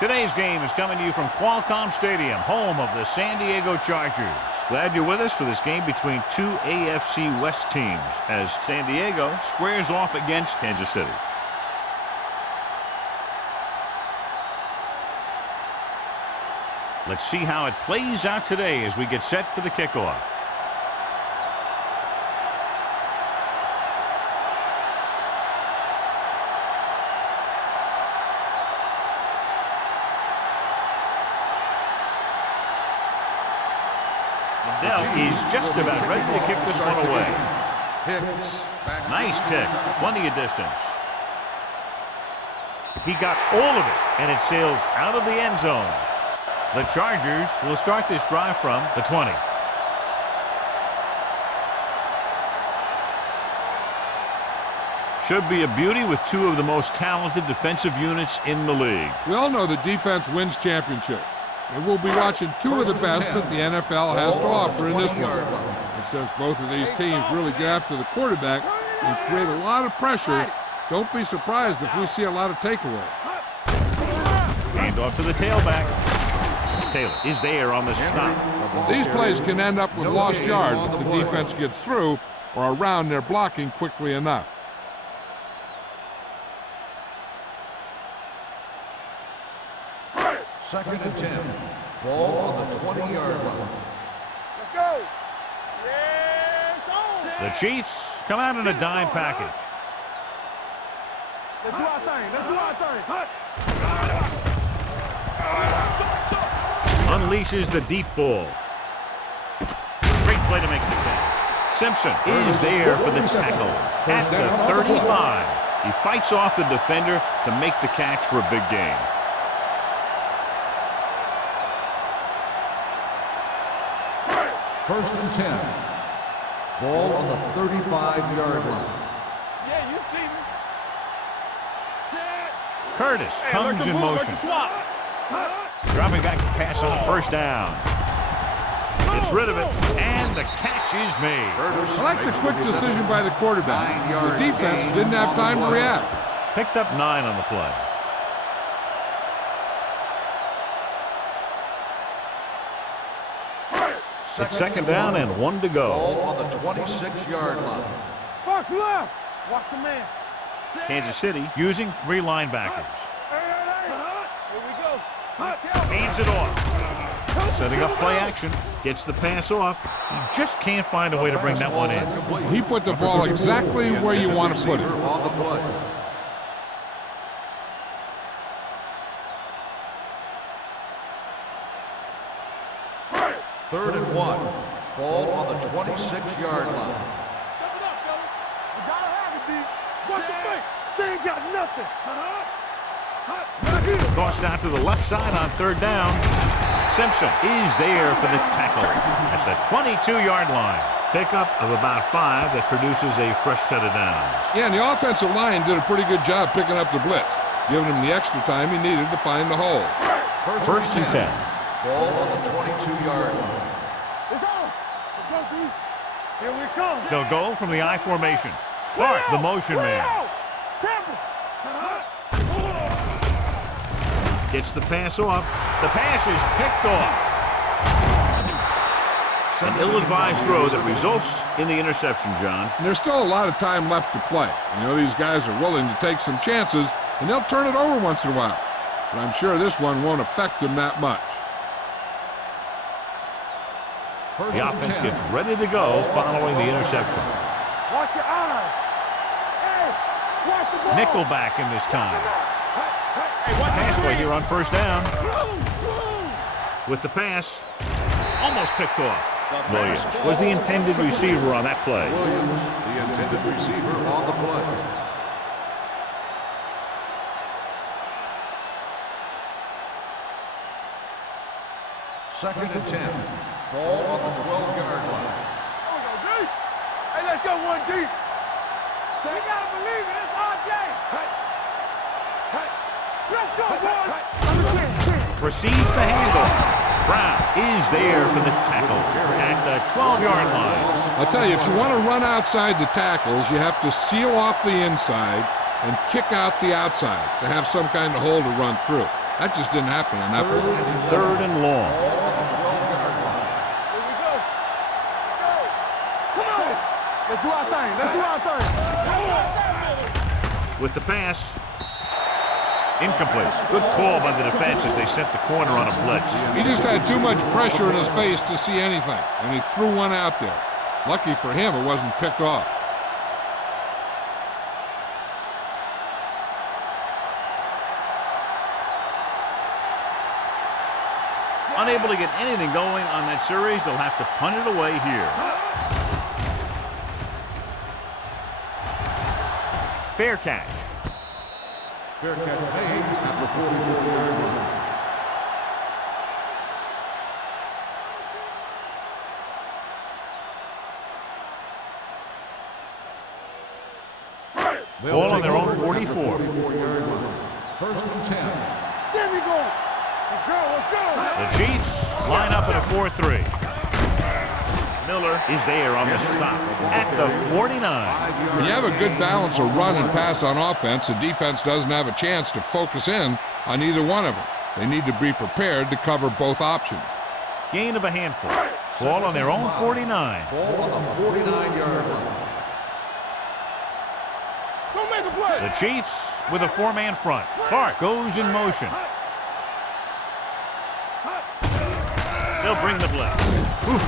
Today's game is coming to you from Qualcomm Stadium, home of the San Diego Chargers. Glad you're with us for this game between two AFC West teams as San Diego squares off against Kansas City. Let's see how it plays out today as we get set for the kickoff. He's just about ready to kick this one away. Nice kick. Plenty of distance. He got all of it, and it sails out of the end zone. The Chargers will start this drive from the 20. Should be a beauty with two of the most talented defensive units in the league. We all know that defense wins championships. And we'll be watching two of the best that the NFL has to offer in this one. And since both of these teams really get after the quarterback and create a lot of pressure, don't be surprised if we see a lot of takeaway. Hand off to the tailback. Taylor is there on the stop. These plays can end up with lost yards if the defense gets through or around their blocking quickly enough. Second and 10. Ball on the 20-yard line. Let's go. Yes, the Chiefs come out in a dime package. Let's do our thing. Let's do our thing. Unleashes the deep ball. Great play to make the catch. Simpson is there for the tackle at the 35. He fights off the defender to make the catch for a big game. First and 10. Ball on the 35-yard line. Yeah, you see me. Set. Curtis comes in motion. Dropping back to pass on first down. Gets rid of it, and the catch is made. I like the quick decision by the quarterback. The defense didn't have time to react. Picked up 9 on the play. It's second down and 1 to go. Ball on the 26-yard line. Box left. Watch the man. Kansas City using 3 linebackers. Here we go. Hands it off. Setting up play action. Gets the pass off. He just can't find a way to bring that one in. He put the ball exactly where you want to put it. On the play. Third and 1. Ball on the 26-yard line. Step it up, fellas. You gotta have it, D. What's the thing? They ain't got nothing. Tossed out to the left side on third down. Simpson is there for the tackle at the 22-yard line. Pickup of about 5 that produces a fresh set of downs. Yeah, and the offensive line did a pretty good job picking up the blitz, giving him the extra time he needed to find the hole. First and 10. Ball on the 22-yard line. It's on. Let's go, D. Here we come. They'll go from the I formation. Clark, the motion man. Gets the pass off. The pass is picked off. An ill-advised throw that results in the interception, John. And there's still a lot of time left to play. You know, these guys are willing to take some chances, and they'll turn it over once in a while. But I'm sure this one won't affect them that much. The offense gets ready to go following the interception. Watch your eyes. Hey, watch the ball. Nickelback in this time. Pass play here on first down. With the pass, almost picked off. Williams was the intended receiver on that play. Williams, the intended receiver on the play. Second and 10. Ball on the 12-yard line. Hey, let's go one deep. You gotta believe it. It's our game. Let's go, boys. Receives the handoff. Brown is there for the tackle at the 12-yard line. I'll tell you, if you want to run outside the tackles, you have to seal off the inside and kick out the outside to have some kind of hole to run through. That just didn't happen on that play. Third and long. Here we go. Come on. Let's do our thing. Let's do our thing. With the pass. Incomplete. Good call by the defense as they set the corner on a blitz. He just had too much pressure in his face to see anything, and he threw one out there. Lucky for him, it wasn't picked off. Unable to get anything going on that series, they'll have to punt it away here. Fair catch. Fair catch made at the 44-yard line. Ball on their own 44. 44-yard line. First and 10. There we go. Let's go. Let's go. The Chiefs line up in a 4-3. Miller is there on the stop at the 49. When you have a good balance of run and pass on offense, the defense doesn't have a chance to focus in on either one of them. They need to be prepared to cover both options. Gain of a handful. Ball on their own 49. Ball on the 49-yard line. Don't make a play. The Chiefs with a four-man front. Clark goes in motion. They'll bring the blitz. Ooh,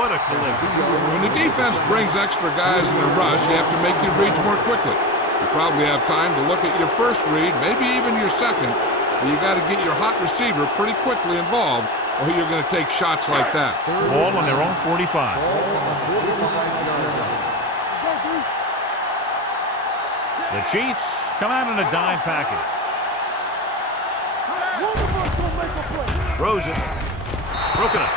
what a collision. When the defense brings extra guys in a rush, you have to make your reads more quickly. You probably have time to look at your first read, maybe even your second, but you got to get your hot receiver pretty quickly involved, or you're going to take shots like that. Ball on their own 45. Ball on the 45-yard line. The Chiefs come out in a dime package. Throws it. Broken up.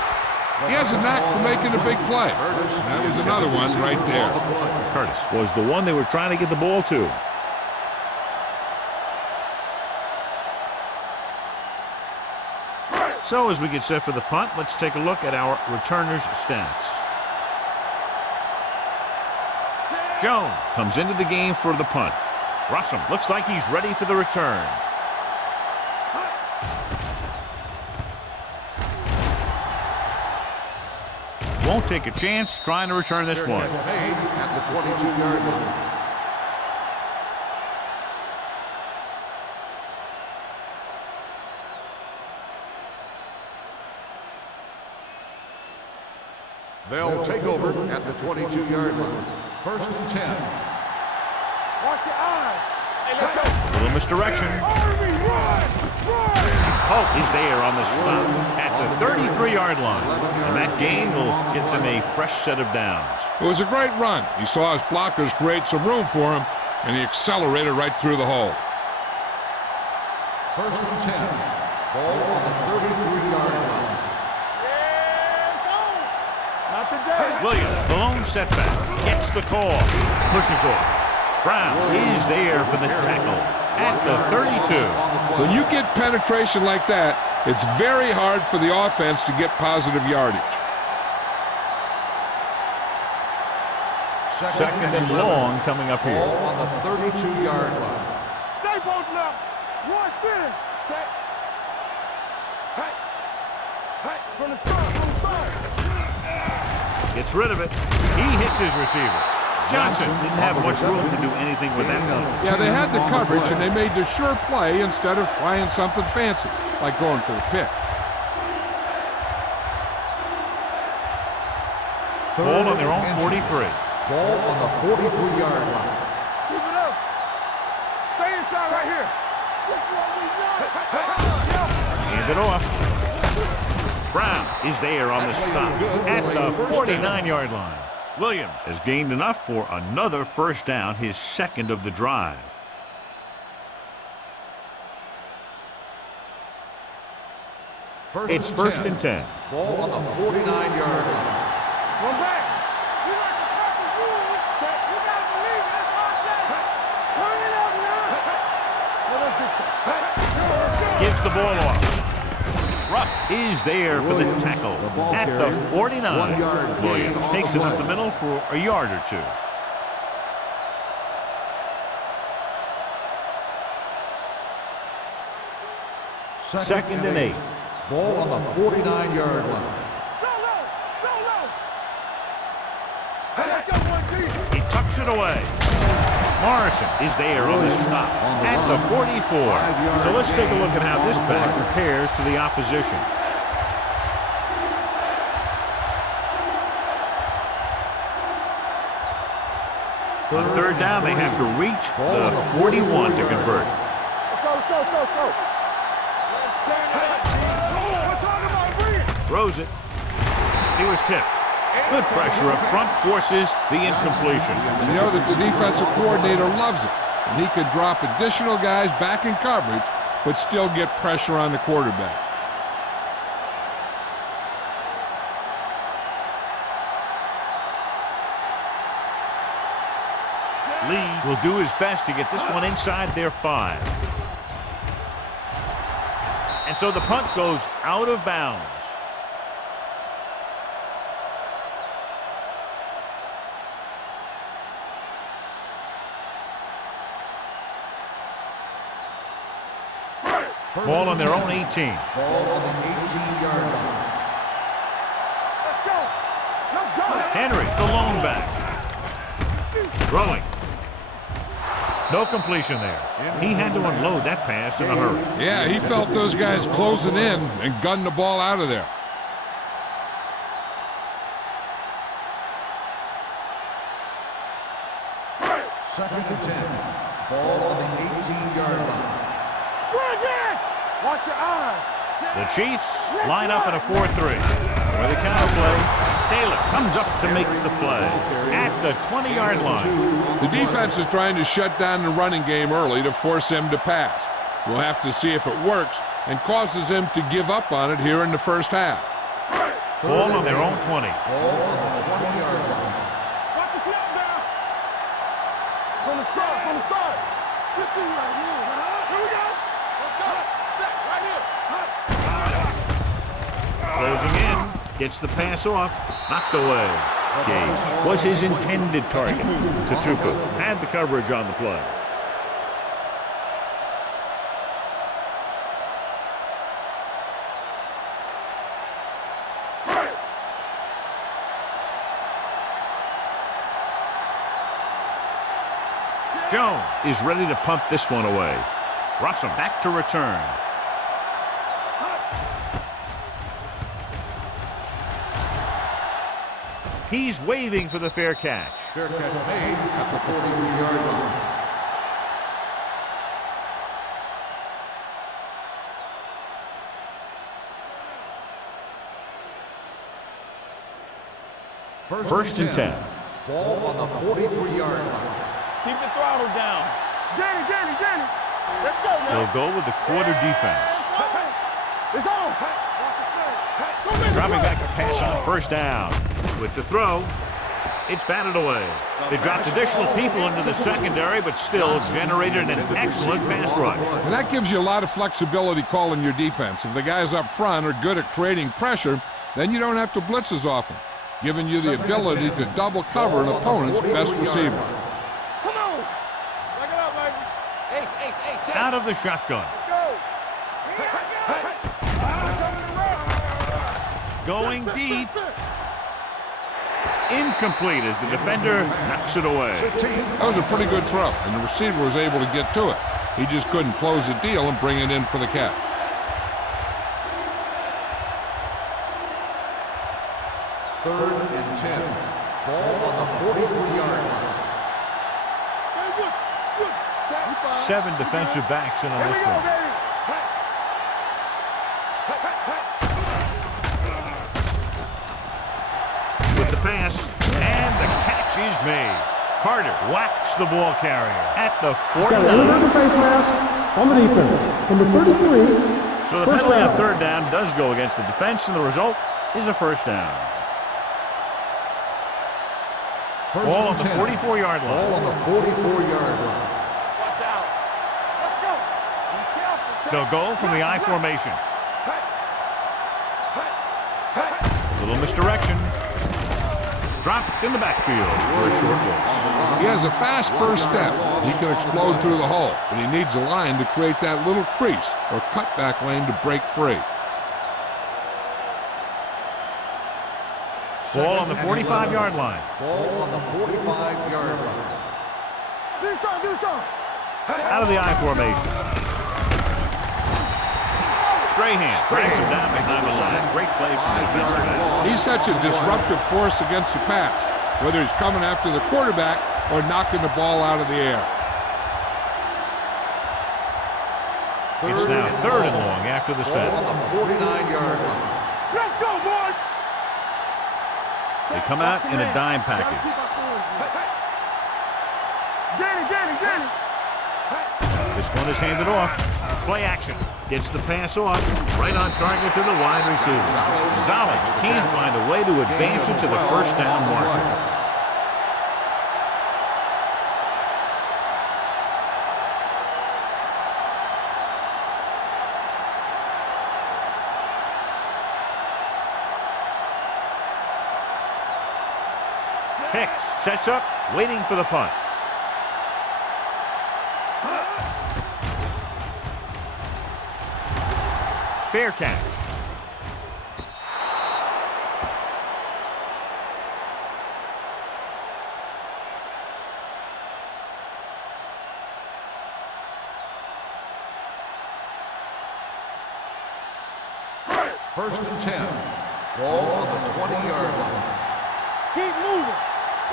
He has a knack for making a big play. That was another one right there. Curtis was the one they were trying to get the ball to. So as we get set for the punt, let's take a look at our returners' stats. Jones comes into the game for the punt. Rossum looks like he's ready for the return. Won't take a chance trying to return this one. Made at the 22-yard line. They'll take over at the 22-yard line. First and 10. Watch your eyes. Hey, let's go. A little misdirection. Army, run! Run! Hope is there on the stop at the 33-yard line. And that gain will get them a fresh set of downs. It was a great run. He saw his blockers create some room for him, and he accelerated right through the hole. First and 10. Ball on the 33-yard line. Not today. Williams, the lone setback, gets the call, pushes off. Brown is there for the tackle at the 32. When you get penetration like that, it's very hard for the offense to get positive yardage. Second and long coming up Ball here. on the 32-yard line. Stay bolting up. One center. Set. Hey. Hey. From the start. From the start. Gets rid of it. He hits his receiver. Johnson didn't have much room to do anything with that one. Yeah, they had the coverage, and they made the sure play instead of trying something fancy, like going for the pick. Ball on their own 43. Ball on the 43-yard line. Keep it up. Stay inside right here. This is what we got. Hand it off. Brown is there on the stop at the 49-yard line. Williams has gained enough for another first down, his second of the drive. It's first and 10. Ball on the 49-yard line. One back. You like to talk the rules. Set. You got to believe it. That's all day. Turn it up now. Let us get Gives the ball off. Ruff is there for the tackle at the 49. Williams takes it up the middle for a yard or two. 2nd and 8. Ball on the 49-yard line. He tucks it away. Morrison is there on the stop at the 44. So let's take a look at how this back compares to the opposition. On 3rd down, they have to reach the 41 to convert. Let's go. Throws it. He was tipped. Good pressure up front forces the incompletion. You know that the defensive coordinator loves it. And he could drop additional guys back in coverage, but still get pressure on the quarterback. Lee will do his best to get this one inside their 5. And so the punt goes out of bounds. Ball on their own 18. Ball on the 18-yard line. Let's go. Henry, the lone back. Throwing. No completion there. He had to unload that pass in a hurry. Yeah, he felt those guys closing in and gunned the ball out of there. Second and 10. Ball on the 18-yard line. Watch your eyes. The Chiefs line up in a 4-3. Where the counterplay. Taylor comes up to make the play at the 20-yard line. The defense is trying to shut down the running game early to force him to pass. We'll have to see if it works and causes him to give up on it here in the first half. Ball on their own 20. Ball on the 20-yard line. Watch the snap down. From the start. 50 right here. Here we go. Let's go. Set right here. Closing in. Gets the pass off. Knocked away. Gage was his intended target. Tatupu had the coverage on the play. Jones is ready to punt this one away. Russell back to return. He's waving for the fair catch. Fair catch made at the 43-yard line. First and 10. Ball on the 43-yard line. Keep the throttle down. Danny. Let's go now. They'll go with the quarter defense. It's on. Dropping back to pass on 1st down. With the throw, it's batted away. They dropped additional people into the secondary, but still generated an excellent pass rush. And that gives you a lot of flexibility calling your defense. If the guys up front are good at creating pressure, then you don't have to blitz as often, giving you the ability to double cover an opponent's best receiver. Come on. Back it up, baby. Ace. Out of the shotgun. Let's go. Going deep. Incomplete as the defender knocks it away. That was a pretty good throw, and the receiver was able to get to it. He just couldn't close the deal and bring it in for the catch. Third and 10. Ball on the 43-yard line. 7 defensive backs in on this one. With the pass, and the catch is made. Carter whacks the ball carrier at the Got an 49. face mask on the defense. Number 33. So the First penalty on down. 3rd down does go against the defense, and the result is a 1st down. Ball on the 44-yard Ball line. on the 44-yard line. Watch out. Let's go. Be careful. They'll go from the I formation. Little misdirection. Dropped in the backfield for a short loss. He has a fast first step. He can explode through the hole, but he needs a line to create that little crease or cutback lane to break free. Ball on the 45-yard line. Ball on the 45-yard line. Do something. Out of the I formation. Strahan drags him down behind the line. Great play from the defensive end. He's such a disruptive force against the pass, whether he's coming after the quarterback or knocking the ball out of the air. It's now 3rd and long after the set. Ball on the 49-yard line. Let's go, boys. They come out in a dime package. Get it. This one is handed off. Play action. Gets the pass off. Right on target to the wide receiver. Gonzalez can't find a way to advance it to the first down marker. Hicks sets up, waiting for the punt. Fair catch. First and 10. Ball on the 20-yard line. Keep moving.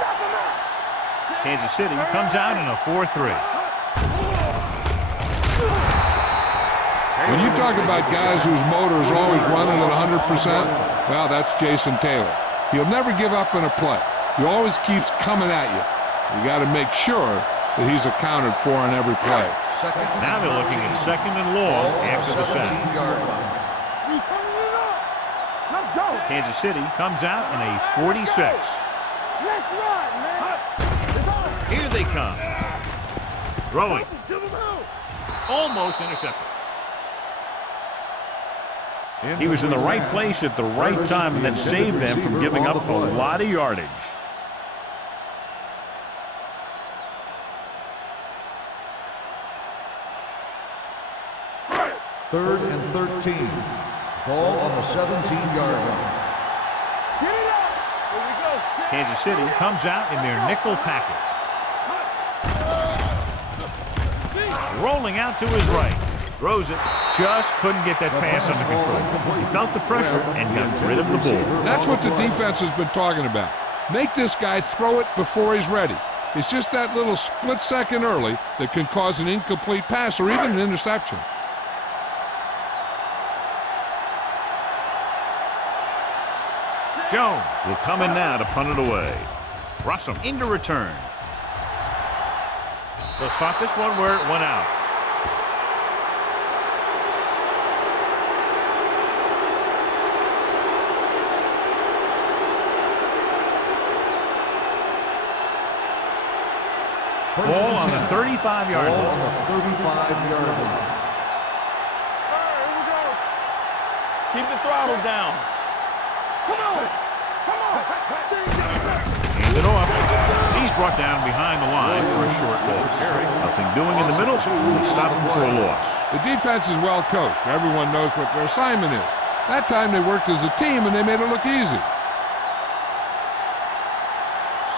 Knock him out. Kansas City comes out in a 4-3. When you talk about guys whose motor is always running at 100%, well, that's Jason Taylor. He'll never give up in a play. He always keeps coming at you. You got to make sure that he's accounted for in every play. Now they're looking at 2nd and long after the set. We turning it up. Let's go. Kansas City comes out in a 46. Let's ride, man. Here they come. Throwing. Give him help. Almost intercepted. He was in the right place at the right time and then saved them from giving up a lot of yardage. Third and 13. Ball on the 17-yard line. Get it up. Here we go. Kansas City comes out in their nickel package. Rolling out to his right. Throws it. Just couldn't get that pass under control. He felt the pressure and got rid of the ball. That's what the defense has been talking about. Make this guy throw it before he's ready. It's just that little split second early that can cause an incomplete pass or even an interception. Jones will come in now to punt it away. Russell into return. They'll spot this one where it went out. Ball on the 35-yard line. Ball on the 35-yard line. All right, here we go. Keep the throttle down. Come on. Handed off. He's brought down behind the line for a short loss. Nothing doing in the middle. They stop him for a loss. The defense is well coached. Everyone knows what their assignment is. That time they worked as a team and they made it look easy.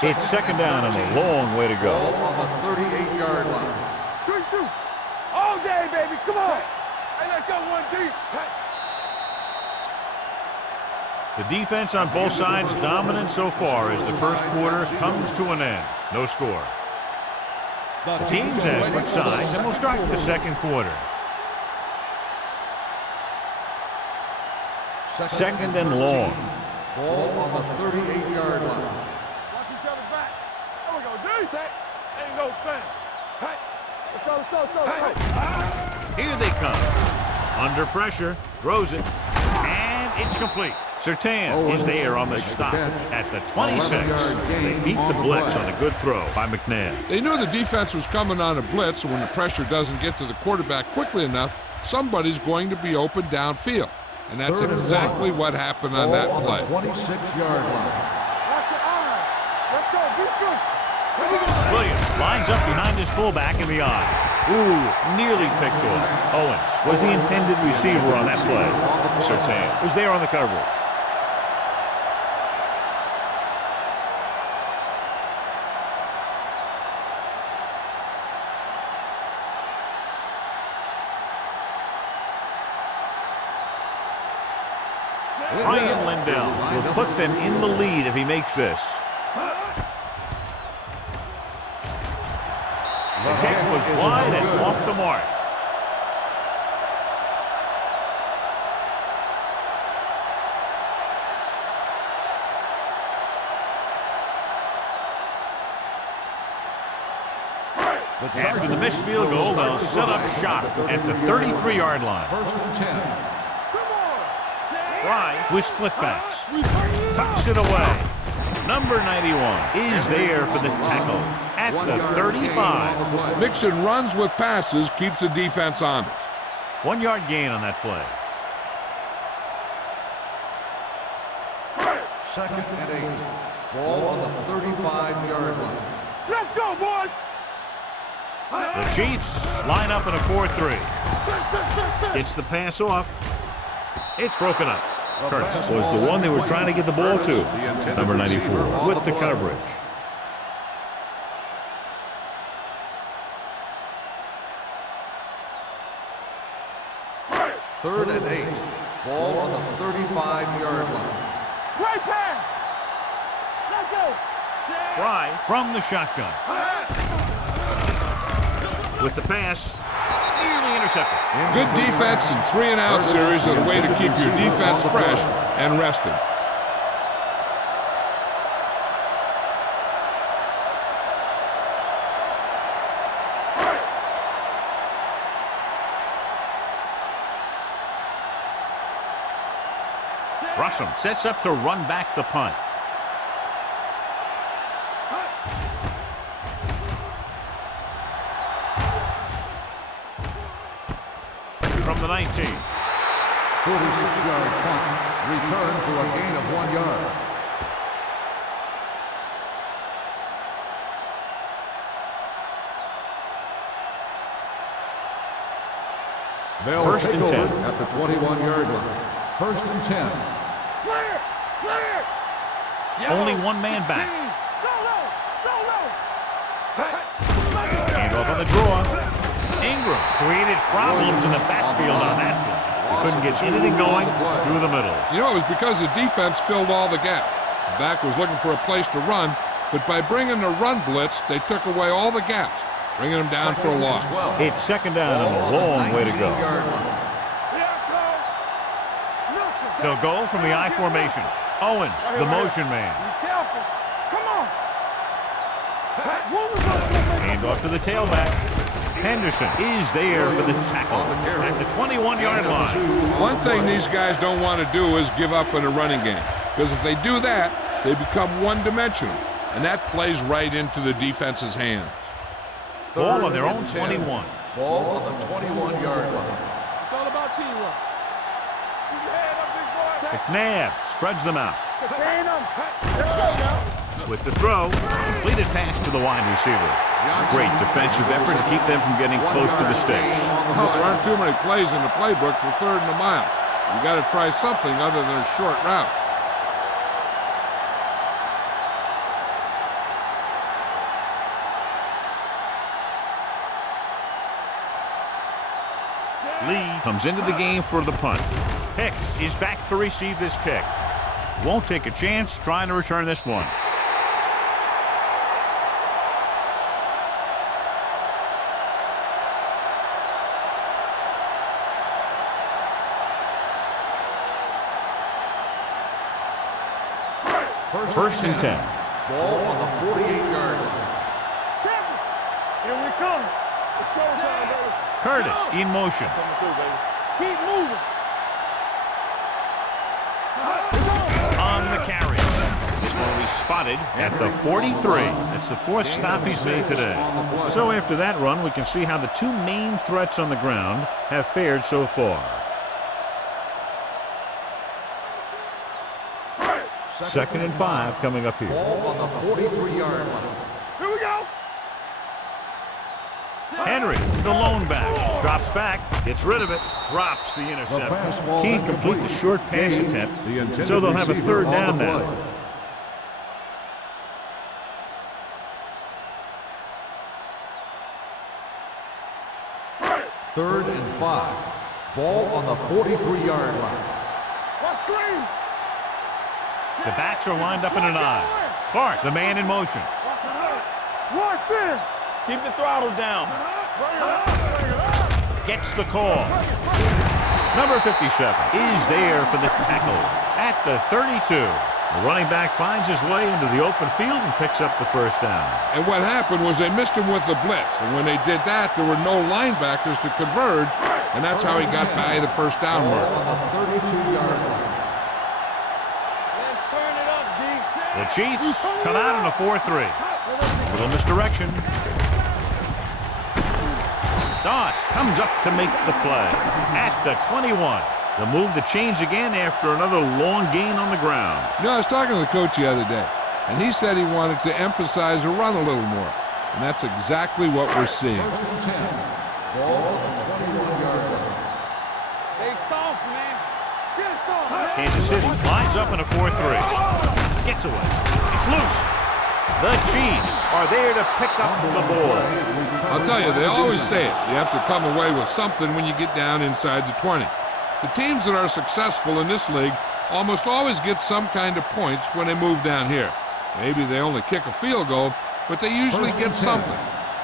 It's 2nd down and a long way to go. Ball on the 38-yard line. Good shoot. All day, baby. Come on. Hey, let's go one deep. The defense on both sides dominant so far as the first quarter comes to an end. No score. The teams have switched sides and will start the second quarter. 2nd and long. Ball on the 38-yard line. Watch each other back. There we go. D. Ain't no thing. Hey. Let's go. Here they come. Under pressure. Throws it. And it's complete. Surtain is there on the stop at the 26. They beat the blitz on a good throw by McNabb. They knew the defense was coming on a blitz, and when the pressure doesn't get to the quarterback quickly enough, somebody's going to be open downfield. And that's exactly what happened on that play. Ball on the 26-yard line. Watch your eyes. Let's go. Be good. Williams lines up behind his fullback in the eye. Ooh, nearly picked off. Owens was the intended receiver on that play. Surtain was there on the coverage. Ryan Lindell will put them in the lead if he makes this. The kick was wide and off the mark. After the missed field goal, they'll set up shop at the 33-yard line. First and 10. Fry with split backs. Tucks it away. Number 91 is there for the tackle at the 35. Mixing runs with passes keeps the defense honest. 1 yard gain on that play. Second and 8. Ball on the 35-yard line. Let's go, boys. The Chiefs line up in a 4-3. Gets the pass off. It's broken up. Curtis was the one they were trying to get the ball to. Number 94 with the coverage. Third and 8. Ball on the 35-yard line. Great pass. Let's go. Fry from the shotgun. With the pass, nearly intercepted. Good defense and 3-and-out series are the way to keep your defense fresh and rested. Russell sets up to run back the punt. From the 19. 46-yard punt. Return for a gain of 1 yard. They'll First take and over 10. at the 21-yard line. First and 10. Clear. Clear. Only one man back. Solo. Hand off on the draw. Ingram created problems in the backfield on that play. He couldn't get anything going through the middle. You know, it was because the defense filled all the gaps. The back was looking for a place to run, but by bringing the run blitz, they took away all the gaps, bringing them down for a loss. It's second down and a long way to go. They'll go from the I formation. Owens, the motion man. Be careful. Come on. Hand off to the tailback. Henderson is there for the tackle at the 21-yard line. One thing these guys don't want to do is give up in a running game, because if they do that, they become one-dimensional, and that plays right into the defense's hands. Ball on their own 21. Ball on the 21-yard line. It's all about teamwork. Keep your head up, big boy. McNabb spreads them out. Contain them. Let's go now. With the throw, completed pass to the wide receiver. Great defensive effort to keep them from getting close to the sticks. Well, there aren't too many plays in the playbook for 3rd and a mile. You got to try something other than a short route. Lee comes into the game for the punt. Hicks is back to receive this kick. Won't take a chance trying to return this one. First and 10. Ball on the 48-yard line. Here we come. It's showtime, baby. Curtis in motion. Coming through, baby. Keep moving. On the carry. This one will be spotted at the 43. That's the 4th stop he's made today. So after that run, we can see how the two main threats on the ground have fared so far. Second and 5 coming up here. Ball on the 43-yard line. Here we go. Henry, the lone back, drops back, gets rid of it, drops the interception. Can't complete the short pass attempt, so they'll have a third down now. Third and 5. Ball on the 43-yard line. What screen? The backs are lined up in an I. Clark, the man in motion. Watch in. Keep the throttle down. Gets the call. Number 57 is there for the tackle at the 32. The running back finds his way into the open field and picks up the first down. And what happened was they missed him with the blitz. And when they did that, there were no linebackers to converge, and that's how he got by the first down mark. On the 32-yard line. Let's turn it up, D. The Chiefs come out in a 4-3. A little misdirection. Doss comes up to make the play at the 21. The move to change again after another long gain on the ground. You know, I was talking to the coach the other day, and he said he wanted to emphasize the run a little more. And that's exactly what we're seeing. First and 10. Ball on the 21-yard line. They soft, man. Get it soft. Kansas City lines up in a 4-3. Gets away. It's loose. The Chiefs are there to pick up the ball. I'll tell you, they always say it. You have to come away with something when you get down inside the 20. The teams that are successful in this league almost always get some kind of points when they move down here. Maybe they only kick a field goal, but they usually get something.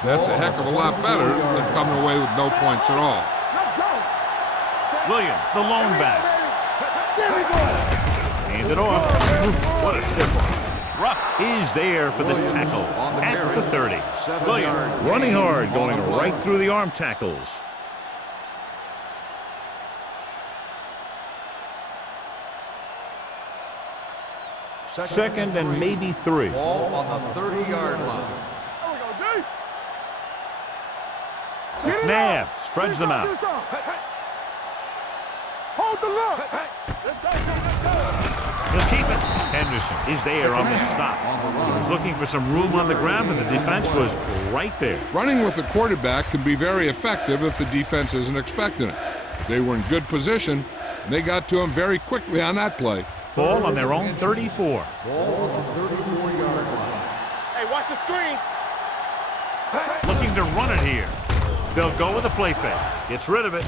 That's a heck of a lot better than coming away with no points at all. Let's go. Williams, the lone back. There we go. Hand it off. What a stiff one. Ruff is there for the tackle at the 30. Williams running hard, going right through the arm tackles. Second and maybe 3. Ball on the 30-yard line. There we go, D. Get it Nab out. spreads Do them something, out. do something. Hold the look. Let's go. He'll keep it. Henderson is there on the stop. He was looking for some room on the ground, but the defense was right there. Running with the quarterback can be very effective if the defense isn't expecting it. They were in good position, and they got to him very quickly on that play. Ball on their own 34. Ball on the 34-yard line. Hey, watch the screen. Looking to run it here. They'll go with a play fake. Gets rid of it.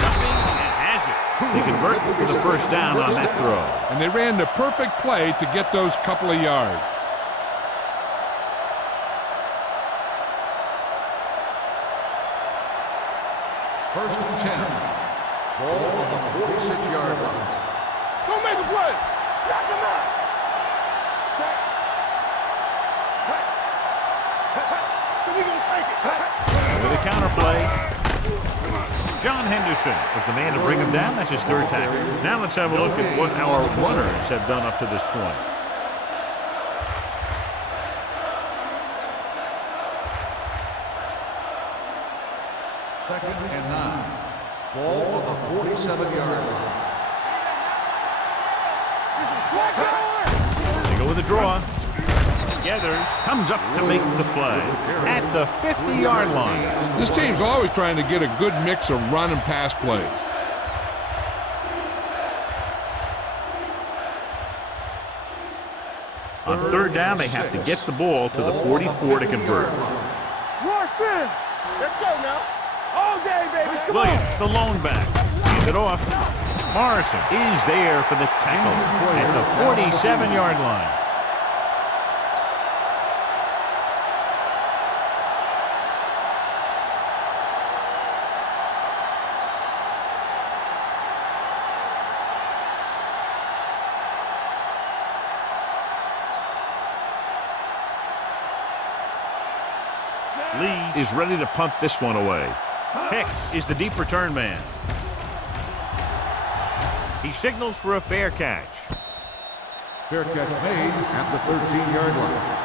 Jumping and has it. They convert for the first down on that throw. And they ran the perfect play to get those couple of yards. First and 10. Ball on the 46-yard line. Don't make a play. Knock him out. Stay. So we gonna take it. With a counter play. John Henderson is the man to bring him down. That's his third tackle. Now let's have a look at what our runners have done up to this point. Second and 9. Ball on the 47-yard line. They go with a draw. Gathers, comes up to make the play at the 50-yard line. This team's always trying to get a good mix of run and pass plays. On third down, they have to get the ball to the 44 to convert. Rush in. Let's go now. All day, baby. Come on. Williams, the lone back. Hand it off. Morrison is there for the tackle at the 47-yard line. Lee is ready to punt this one away. Hicks is the deep return man. He signals for a fair catch. Fair catch made at the 13-yard line.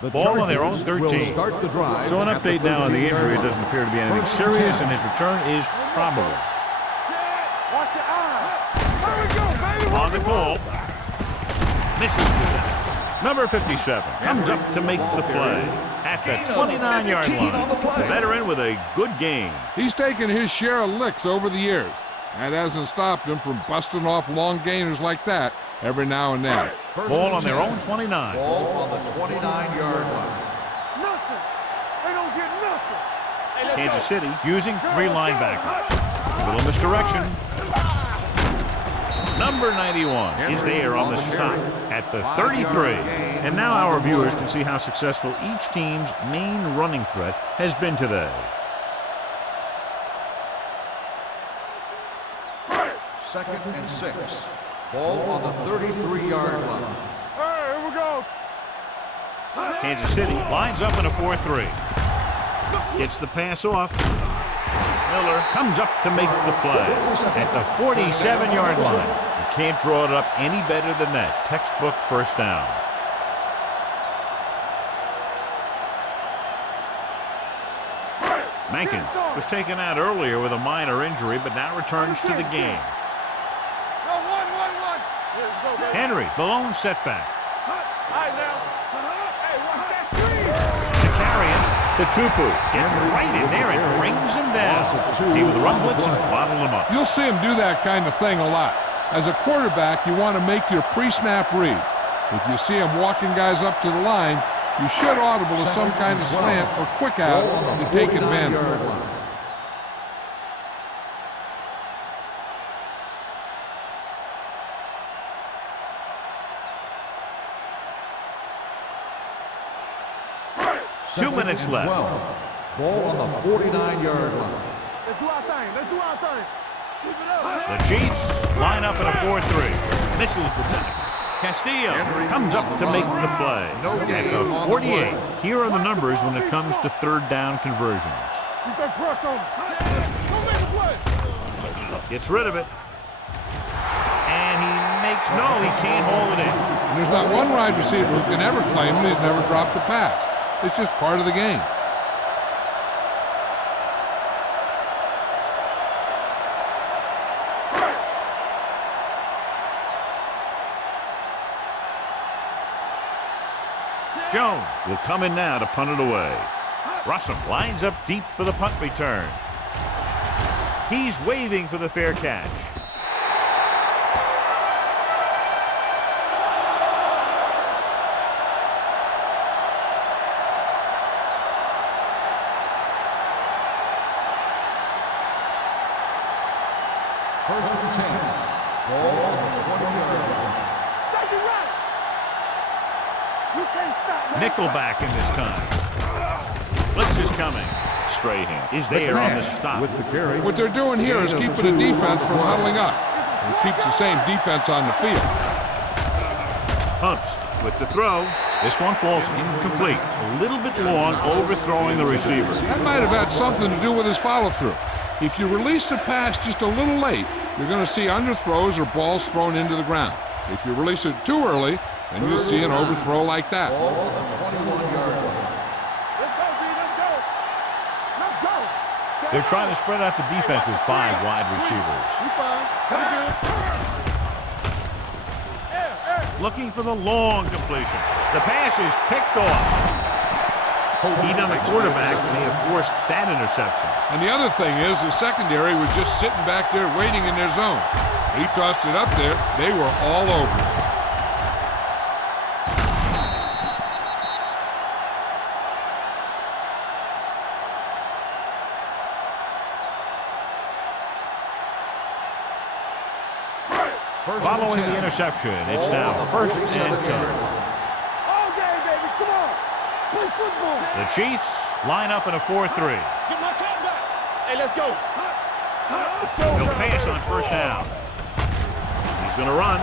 The Ball on their own Chargers will 13. start the drive So an at the update now on the 13-yard injury. It line. doesn't appear to be anything First and serious, 10. and his return is probable. Watch your eyes. Here we go, baby. On the call. Misses the tackle. Number 57 comes up to make the play at the 29-yard 15 on the line. play. The veteran with a good game. He's taken his share of licks over the years. That hasn't stopped him from busting off long gainers like that every now and then. First Ball and on their 10. own 29. Ball on the 29-yard line. Nothing. They don't get nothing. Kansas City using 3 linebackers. A little misdirection. Number 91 is there on the stop at the 33. And now our viewers can see how successful each team's main running threat has been today. Second and 6. Ball on the 33-yard line. All right, here we go. Kansas City lines up in a 4-3. Gets the pass off. Miller comes up to make the play at the 47-yard line. You can't draw it up any better than that. Textbook first down. Mankins was taken out earlier with a minor injury, but now returns to the game. No, one. Here we go, baby. Henry, the lone setback. All right, now. Hey, watch that screen. To carry it to Tupu. Gets right in there and brings him down. He with the run blitz and bottled him up. You'll see him do that kind of thing a lot. As a quarterback, you want to make your pre-snap read. If you see him walking guys up to the line, you should audible to some kind of slant or quick out to take advantage. Two minutes left. Ball on the 49-yard line. Let's do our thing. Let's do our thing. Keep it up. The Chiefs line up in a 4-3. Misses the tackle. Castillo comes up to make the play at the 48. Here are the numbers when it comes to third down conversions. Keep that press on him. Don't make a play. Gets rid of it. And he makes, no, he can't hold it in. And there's not one wide receiver who can ever claim that he's never dropped a pass. It's just part of the game. Jones will come in now to punt it away. Russell lines up deep for the punt return. He's waving for the fair catch. First and 10. Ball on the 20-yard line. Take it right. You can't stop that. Nickelback in this time. Blitz is coming. Strahan is there on the stop. With the carry. What they're doing here is keeping the defense from huddling up. It keeps the same defense on the field. Pumps with the throw. This one falls incomplete. A little bit long, overthrowing the receiver. That might have had something to do with his follow-through. If you release the pass just a little late, you're going to see underthrows or balls thrown into the ground. If you release it too early, then you'll see an overthrow like that. Ball on the 21-yard line. Let's go, B. Let's go. Let's go. They're trying to spread out the defense with 5 wide receivers. You fine. Pretty good. Looking for the long completion. The pass is picked off. He done the quarterback may have forced that interception. And the other thing is the secondary was just sitting back there waiting in their zone. He tossed it up there. They were all over it. Following the interception, it's now first and 10. All day, baby. Come on. Play football. The Chiefs line up in a 4-3. Get my cat back. Hey, let's go. He'll pass on first down. He's going to run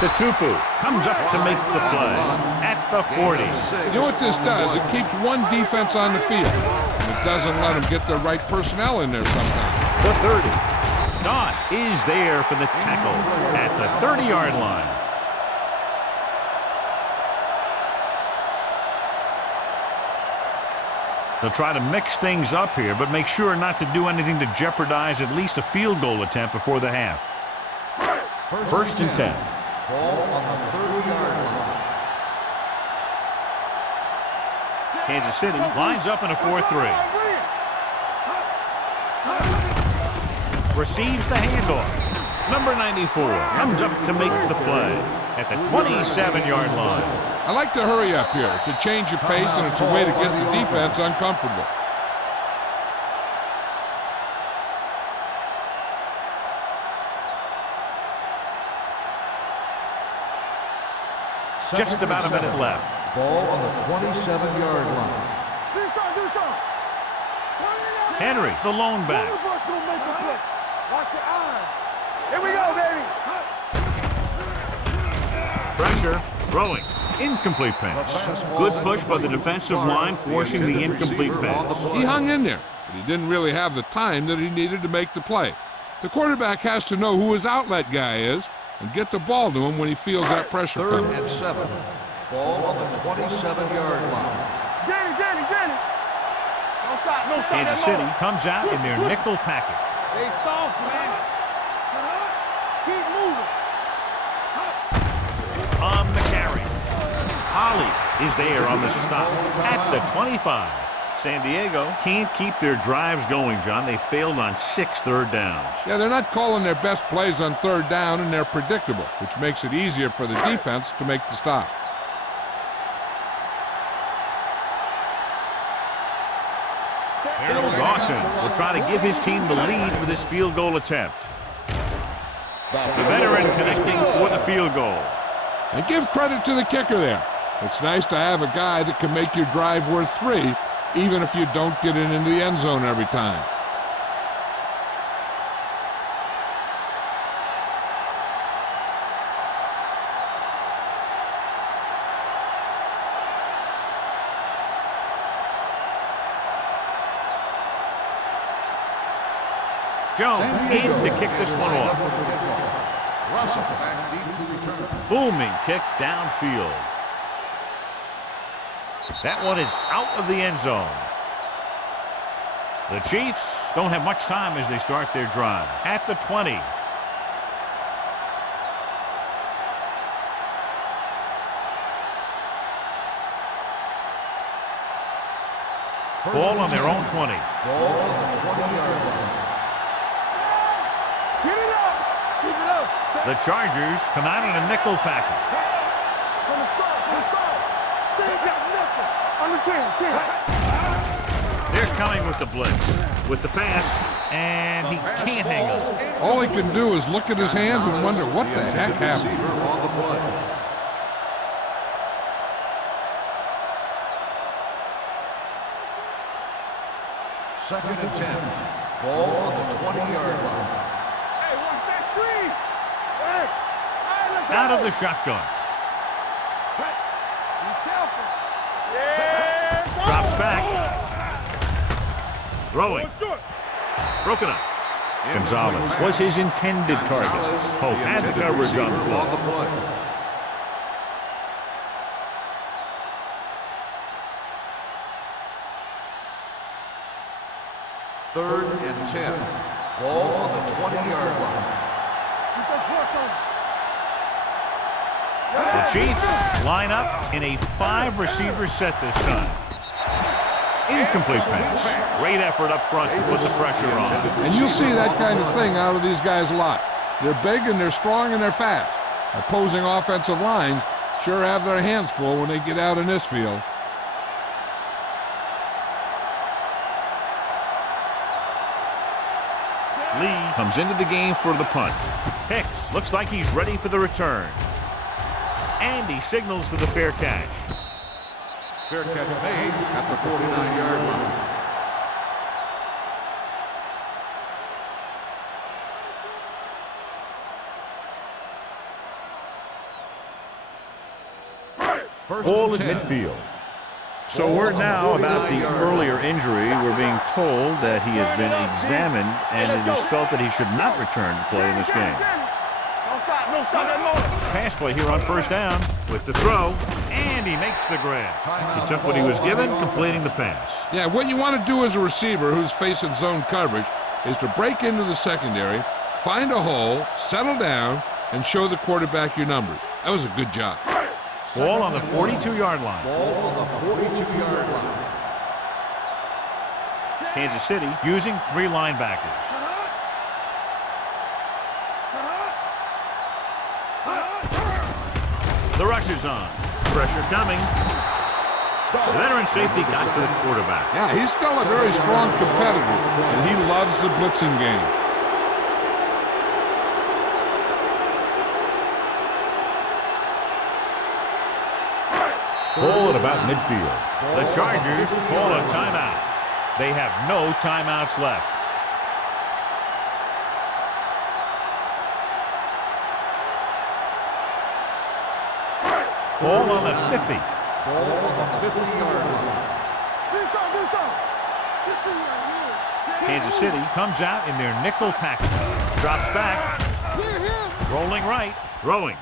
to Tupu. Comes up to make the play at the 40. You know what this does? It keeps one defense on the field. And it doesn't let them get the right personnel in there sometimes. The 30. Doss is there for the tackle at the 30-yard line. They'll try to mix things up here, but make sure not to do anything to jeopardize at least a field goal attempt before the half. First and 10. Ball on the 30-yard line. Kansas City lines up in a 4-3. Receives the handoff. Number 94 comes up to make the play at the 27-yard line. I like to hurry up here. It's a change of pace, and it's a way to get the defense uncomfortable. Just about a minute left. Ball on the 27-yard line. Henry, the lone back. Watch your eyes. Here we go, baby. Pressure, throwing, incomplete pass. Good push by the defensive line, forcing the incomplete pass. He hung in there, but he didn't really have the time that he needed to make the play. The quarterback has to know who his outlet guy is and get the ball to him when he feels that pressure Third coming. and 7. Ball on the 27-yard line. Danny. Don't stop. Kansas City comes out in their nickel package. They soft, man. Keep moving. On the carry. Holly is there on the stop at the 25. San Diego can't keep their drives going, John. They failed on 6 third downs. Yeah, they're not calling their best plays on third down, and they're predictable, which makes it easier for the defense to make the stop. Harold Dawson will try to give his team the lead with this field goal attempt. The veteran connecting for the field goal. And give credit to the kicker there. It's nice to have a guy that can make your drive worth 3, even if you don't get it into the end zone every time. Jones in to kick this one off. Russell back deep to return. Booming kick downfield. That one is out of the end zone. The Chiefs don't have much time as they start their drive. At the 20. Ball on their own 20. Ball on the 20-yard line. Get it up. Keep it up. The Chargers come out in a nickel package. From the start. They got nothing. On the 10. They're coming with the blitz. With the pass, and he can't hang on. All he can do is look at his hands and wonder what the heck happened. On the play. Second and 10. Ball on the 20-yard line. Hey, watch that screen. Thanks. All right, let's Out go. of the shotgun. Be careful. Yeah. Drops back. Throwing. Broken up. Gonzalez was his intended target. Hope had the coverage on the play. Third and 10. Ball on the 20-yard line. Keep that force on. The Chiefs line up in a 5-receiver set this time. Incomplete pass. Great effort up front to put the pressure on. And you'll see that kind of thing out of these guys a lot. They're big and they're strong and they're fast. Opposing offensive lines sure have their hands full when they get out in this field. Lee comes into the game for the punt. Hicks looks like he's ready for the return. And he signals for the fair catch. Fair catch made at the 49-yard line. Ball at midfield. So word now about the earlier injury. We're being told that he has been examined and it is felt that he should not return to play in this game. Don't stop that motor. Pass play here on first down with the throw, and And he makes the grab. He took what he was given, completing the pass. Yeah, what you want to do as a receiver who's facing zone coverage is to break into the secondary, find a hole, settle down, and show the quarterback your numbers. That was a good job. Ball on the 42-yard line. Ball on the 42-yard line. Kansas City using 3 linebackers. The rush is on. Pressure coming. The veteran safety got to the quarterback. Yeah, he's still a very strong competitor, and he loves the blitzing game. Ball at about midfield. The Chargers call a timeout. They have no timeouts left. Ball on the 50. Ball on the 50-yard line. Do something. 50 right here. Kansas City comes out in their nickel package. Drops back. Clear him. Rolling right. Throwing.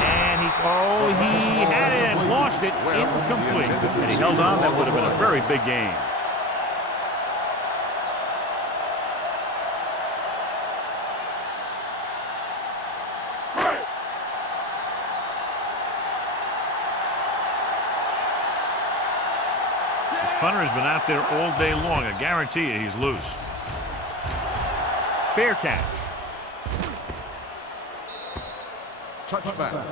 And he had it and lost it. Incomplete. And he held on. That would have been a very big gain. This punter has been out there all day long. I guarantee you he's loose. Fair catch. Touchback.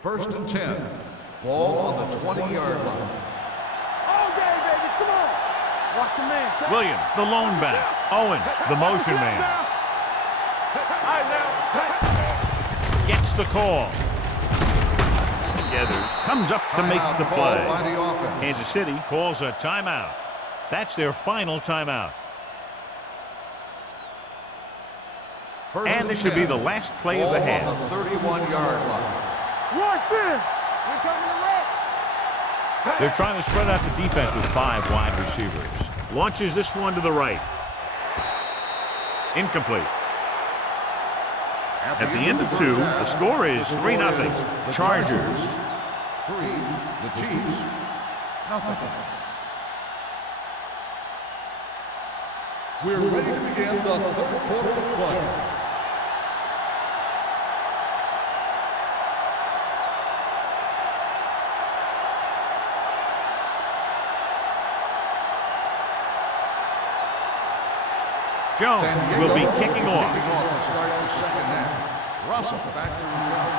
First and 10. Ball on the 20-yard line. All day, baby. Come on. Watch your man. Stop. Williams, the lone back. Owens, the motion man. All right, now. Gets the call. Gathers, comes up to make the play. By the offense. Kansas City calls a timeout. That's their final timeout. First And this should be 10. the last play of the half. Ball on the 31-yard line. Rush in. We're coming to wreck. They're trying to spread out the defense with 5 wide receivers. Launches this one to the right. Incomplete. At the end of 2, the score is 3-0. Chargers. 3, the Chiefs, nothing. We're ready to begin the third quarter of play. Jones will be kicking off. Kicking off to start the second half. Russell back to return.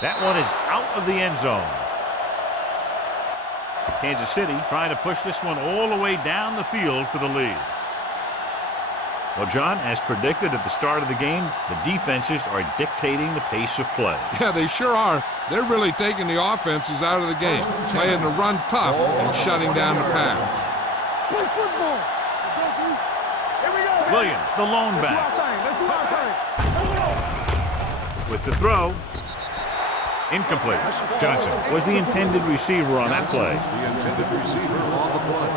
That one is out of the end zone. Kansas City trying to push this one all the way down the field for the lead. Well, John, as predicted at the start of the game, the defenses are dictating the pace of play. Yeah, they sure are. They're really taking the offenses out of the game, playing the run tough and shutting down the pass. Play football. Here we go. Williams, the lone back. Let's do our thing. With the throw. Incomplete. Johnson was the intended receiver on that play. The intended receiver on the play.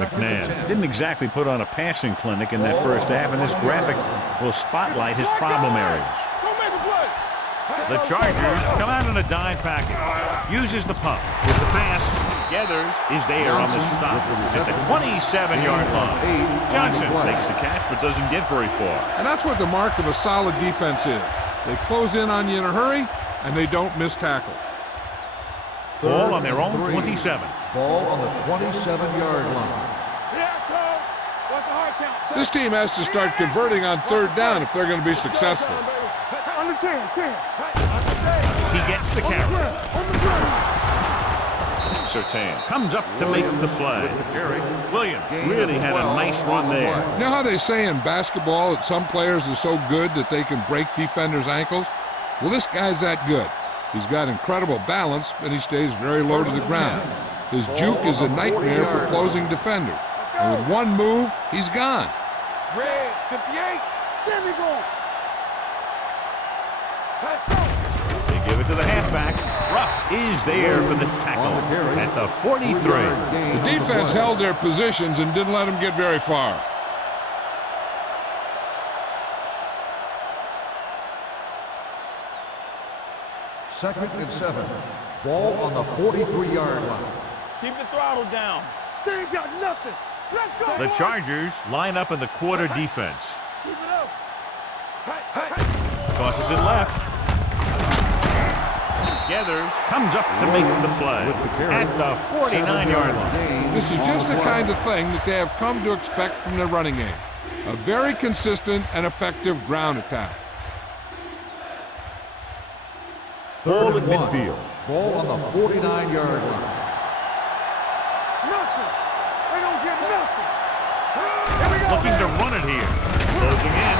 McNabb didn't exactly put on a passing clinic in that first half, and this graphic will spotlight his problem areas. Don't make a play. The Chargers come out in a dime package. Uses the pump. With the pass, Gathers is there on the stop at the 27-yard line. Johnson makes the catch but doesn't get very far. And that's what the mark of a solid defense is. They close in on you in a hurry, and they don't miss tackle. Ball on their own 27. Ball on the 27-yard line. Yeah, Cole. What's the hard count? This team has to start converting on third down if they're going to be successful. Under 10. He gets the carry. On the ground. Surtain comes up to make the play. Williams really had a nice run there. You know how they say in basketball that some players are so good that they can break defenders' ankles? Well, this guy's that good. He's got incredible balance, and he stays very low to the ground. His juke is a nightmare for closing defenders. And with one move, he's gone. Red, 58. There we go. They give it to the halfback. Ruff is there for the tackle at the 43. The defense held their positions and didn't let him get very far. Second and 7. Ball on the 43-yard line. Keep the throttle down. They ain't got nothing. Let's go. The Chargers line up in the quarter defense. Keep it up. Tosses it left. Gathers, comes up to make the play at the 49-yard line. This is just the kind of thing that they have come to expect from their running game. A very consistent and effective ground attack. Ball Third at and 1. midfield. Ball on the 49-yard line. Nothing. They don't get nothing. Here we go. Looking to run it here. Closing in.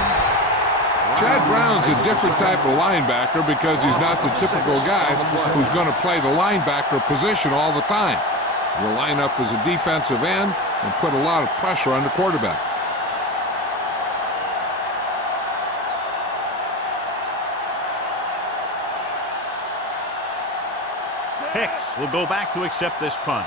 Chad Brown's a different type of linebacker because he's not the typical guy who's going to play the linebacker position all the time. He'll line up as a defensive end and put a lot of pressure on the quarterback. Hicks will go back to accept this punt.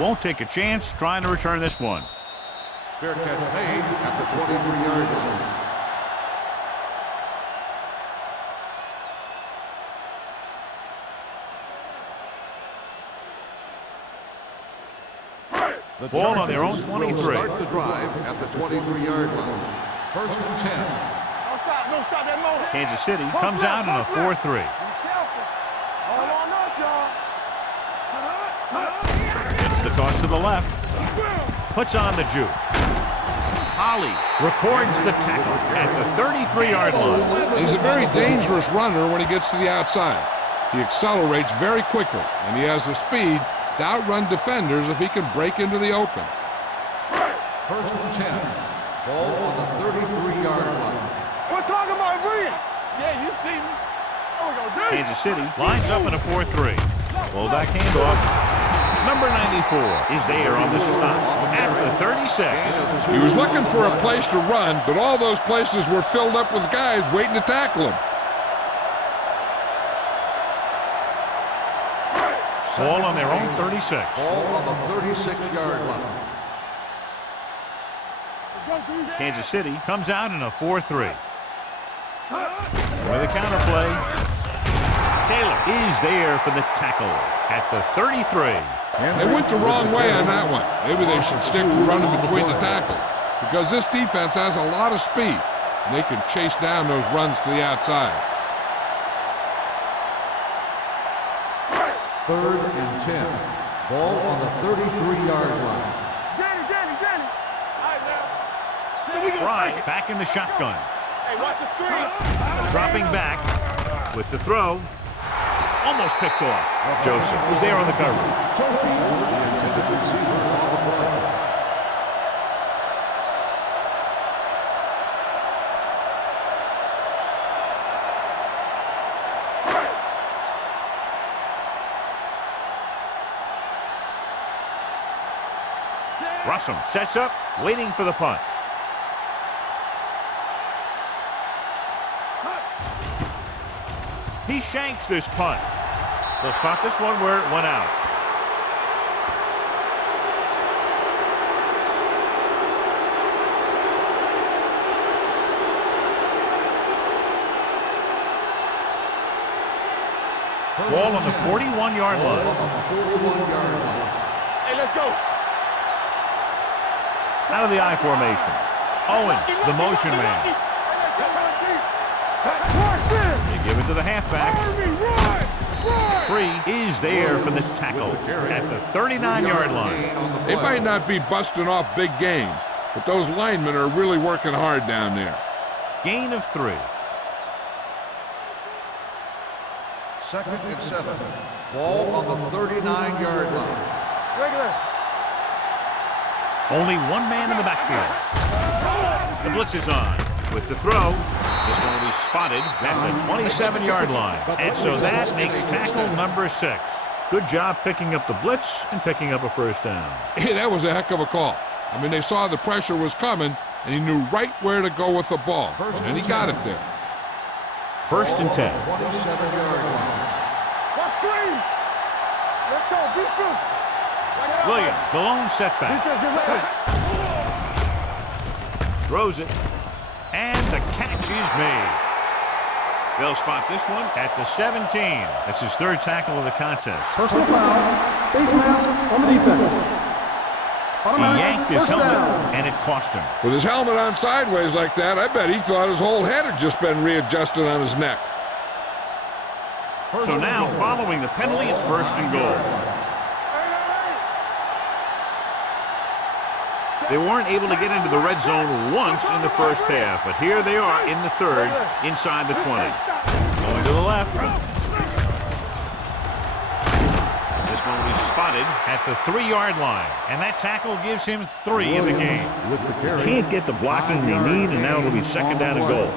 Won't take a chance trying to return this one. Fair catch made at the 23-yard line. The Ball on their own Chargers will 23. start the drive at the 23-yard line. First and 10. Don't stop that motor. Kansas City comes out in a 4-3. Be careful. All on us, y'all. Gets the toss to the left. Puts on the juke. Holly records the tackle at the 33-yard line. He's a very dangerous runner when he gets to the outside. He accelerates very quickly, and he has the speed to outrun defenders if he can break into the open. First and 10. Ball on the 33-yard line. We're talking about Rhea. Yeah, you see me. There we go. There. Kansas City lines up in a 4-3. Fullback handoff. Number 94 is there on the stop at the 36. He was looking for a place to run, but all those places were filled up with guys waiting to tackle him. Ball on their own 36. Ball on the 36-yard line. Kansas City comes out in a 4-3. With a counter play. Taylor is there for the tackle at the 33. They went the wrong way on that one. Maybe they should stick to running between the tackles, because this defense has a lot of speed, and they can chase down those runs to the outside. Third and 10. Ball on the 33-yard line. Danny. All right, now. So we gonna Fry take it. back in the shotgun. Hey, watch the screen. Dropping back with the throw. Almost picked off. Joseph was there on the coverage. Trophy, the intended receiver on the play. Russell sets up, waiting for the punt. He shanks this punt. They'll spot this one where it went out. Ball on the 41-yard Ball line. on the 41-yard line. Hey, let's go. Out of the I formation. Owens, the motion man. They give it to the halfback. Free is there for the tackle at the 39-yard line. They might not be busting off big games, but those linemen are really working hard down there. Gain of 3. Second and 7. Ball on the 39-yard line. Regular. Only one man in the backfield. The blitz is on. With the throw, this one will be spotted at the 27-yard line. And so that makes tackle number 6. Good job picking up the blitz and picking up a first down. Hey, that was a heck of a call. I mean, they saw the pressure was coming, and he knew right where to go with the ball. And he got it there. First and 10. 27-yard line. Let's screen. Let's go. Defense. Williams, the lone setback. Defense, get ready. Throws it. And the catch is made. They'll spot this one at the 17. That's his third tackle of the contest. Personal foul. Face mask on the defense. He Automatic yanked his first helmet, down. and it cost him. With his helmet on sideways like that, I bet he thought his whole head had just been readjusted on his neck. So now, following the penalty, it's first and goal. They weren't able to get into the red zone once in the first half, but here they are in the third, inside the 20. Going to the left. This one will be spotted at the 3-yard line, and that tackle gives him 3 in the game. Can't get the blocking they need, and now it'll be second down and goal.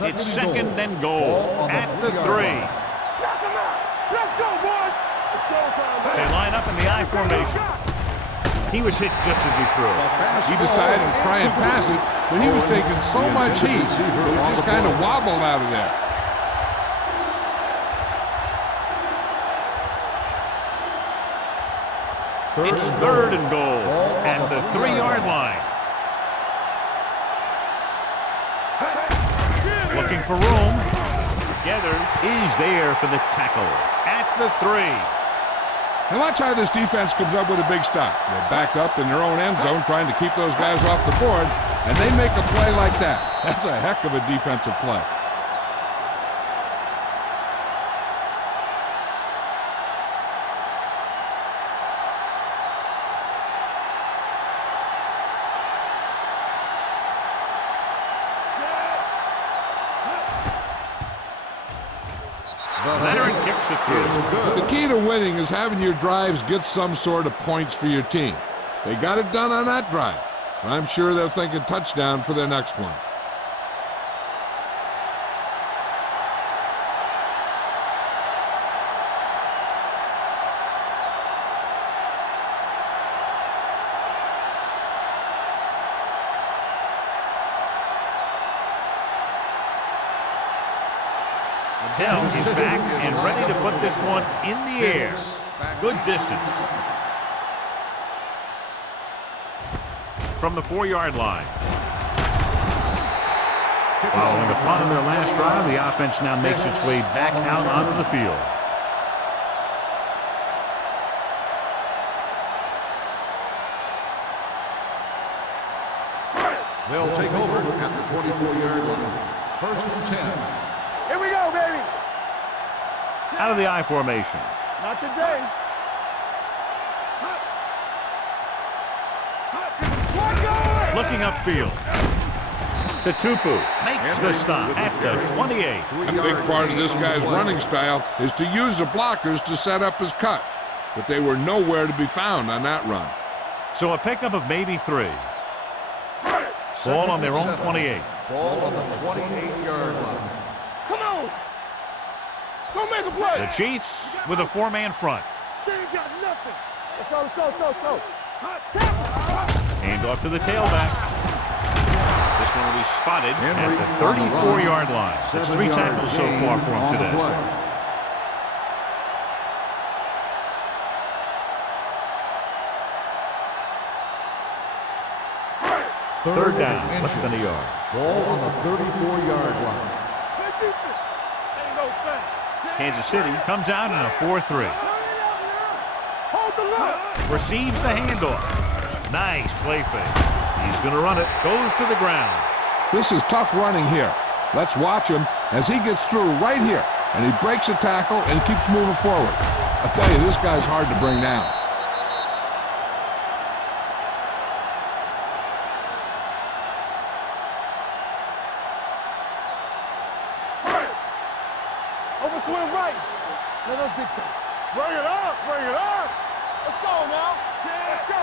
It's second and goal at the 3. Knock him out. Let's go, boys. It's showtime, man. They line up in the I formation. He was hit just as he threw. He decided to try and pass it, but he was taking so much heat, he just kind of wobbled out of there. It's third and goal at the 3-yard line. Looking for room. Gathers is there for the tackle at the 3. Now watch how this defense comes up with a big stop. They're backed up in their own end zone trying to keep those guys off the board, and they make a play like that. That's a heck of a defensive play. Veteran kicks it through. The key to winning is having your drives get some sort of points for your team. They got it done on that drive. I'm sure they're thinking touchdown for their next one. Hill is back and ready to put this one in the air. Good distance. From the 4-yard line. Following a punt on their last drive, the offense now makes its way back out onto the field. They'll take over at the 24-yard line. First and 10. Here we go, baby. Out of the I formation. Not today. Looking upfield. Tatupu makes the stop at the 28. A big part of this guy's running style is to use the blockers to set up his cut, but they were nowhere to be found on that run. So a pickup of maybe 3. Ball on their own 28. Ball on the 28-yard line. Come on. Go make a play. The Chiefs with a 4-man front. They ain't got nothing. Let's go, let's go, let's go, let's go. Hand off to the tailback. This one will be spotted at the 34-yard line. That's 3 tackles so far for him today. Third down, less than a yard. Ball on the 34-yard line. Ain't no thing. Kansas City comes out in a 4-3. Hold the line. Receives the handoff. Nice play fake. He's going to run it. Goes to the ground. This is tough running here. Let's watch him as he gets through right here, and he breaks a tackle and keeps moving forward. I tell you, this guy's hard to bring down. Overswing right. Let us dictate. Bring it up, bring it up. Let's go now. Let's go.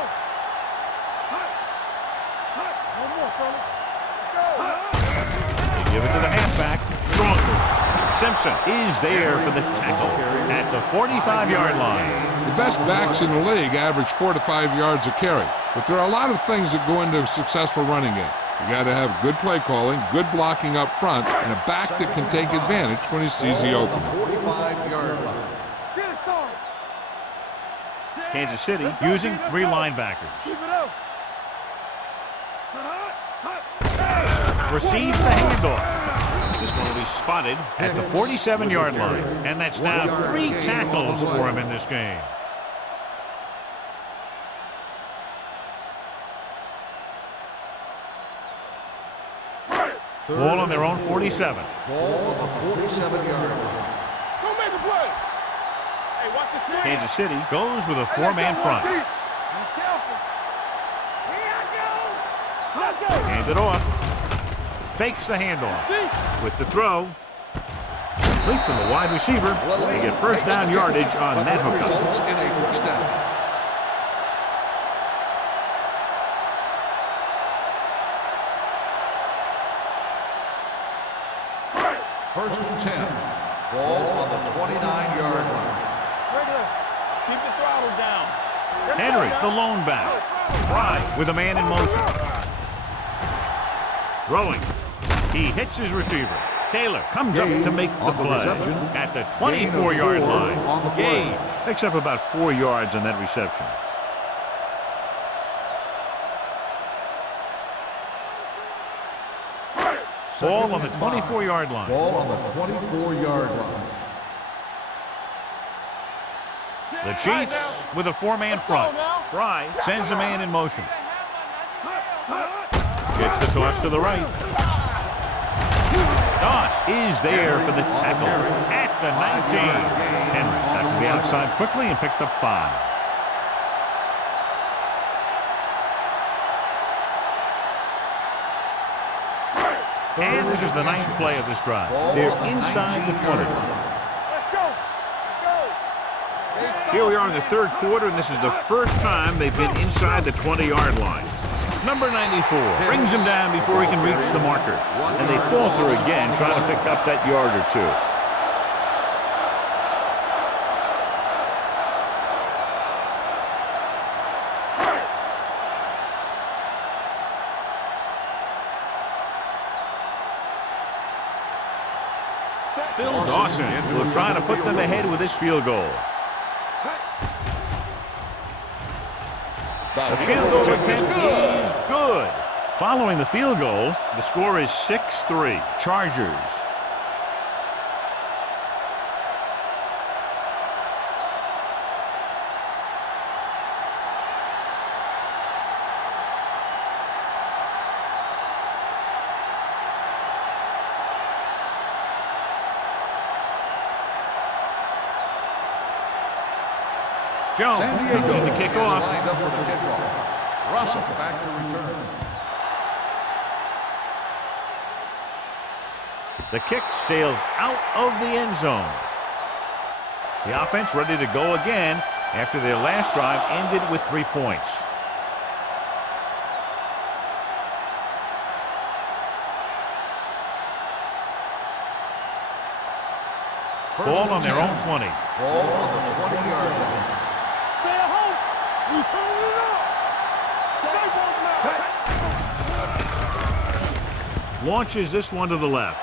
One more, fellas. Let's They give it to the halfback. Strong move. Simpson is there for the tackle at the 45-yard line. The best backs in the league average 4 to 5 yards a carry, but there are a lot of things that go into a successful running game. You got to have good play calling, good blocking up front, and a back that can take advantage when he sees the opening. 45-yard line. Kansas City using 3 linebackers. Receives the handoff. This one will be spotted at the 47-yard line. And that's now 3 tackles for him in this game. Ball on their own 47. Ball on the 47-yard line. Go make a play. Hey, watch the screen. Kansas City goes with a 4-man front. Be careful. Here I go. Hand it off. Fakes the handoff. With the throw. Complete to the wide receiver. They get first down yardage on that hookup. Results in a first down. First and 10. Ball on the 29-yard line. Regular. Keep the throttle down. Henry, the lone back. Fry with a man in motion. Throwing. He hits his receiver. Taylor comes up to make the play at the 24-yard line. Gage picks up about 4 yards on that reception. Ball on the 24-yard line. Ball on the 24-yard line. The Chiefs with a 4-man front. Fry sends a man in motion. Gets the toss to the right. Doss is there for the tackle at the 19. Henry got to the outside quickly and picked up 5. And this is the 9th play of this drive. They're inside the 20. Let's go. Let's go. Here we are in the 3rd quarter, and this is the first time they've been inside the 20-yard line. Number 94 brings him down before he can reach the marker. And they falter again, trying to pick up that yard or 2. Phil Dawson will try to put them ahead with this field goal. The field goal attempt is good. Following the field goal, the score is 6-3. Chargers. Jones comes in to kick off. Lined up for the kickoff. Russell back to return. The kick sails out of the end zone. The offense ready to go again after their last drive ended with 3 points. Ball on their own 20. Ball on the 20-yard line. Stay at home. We turning it up. Stay ball now. Launches this one to the left.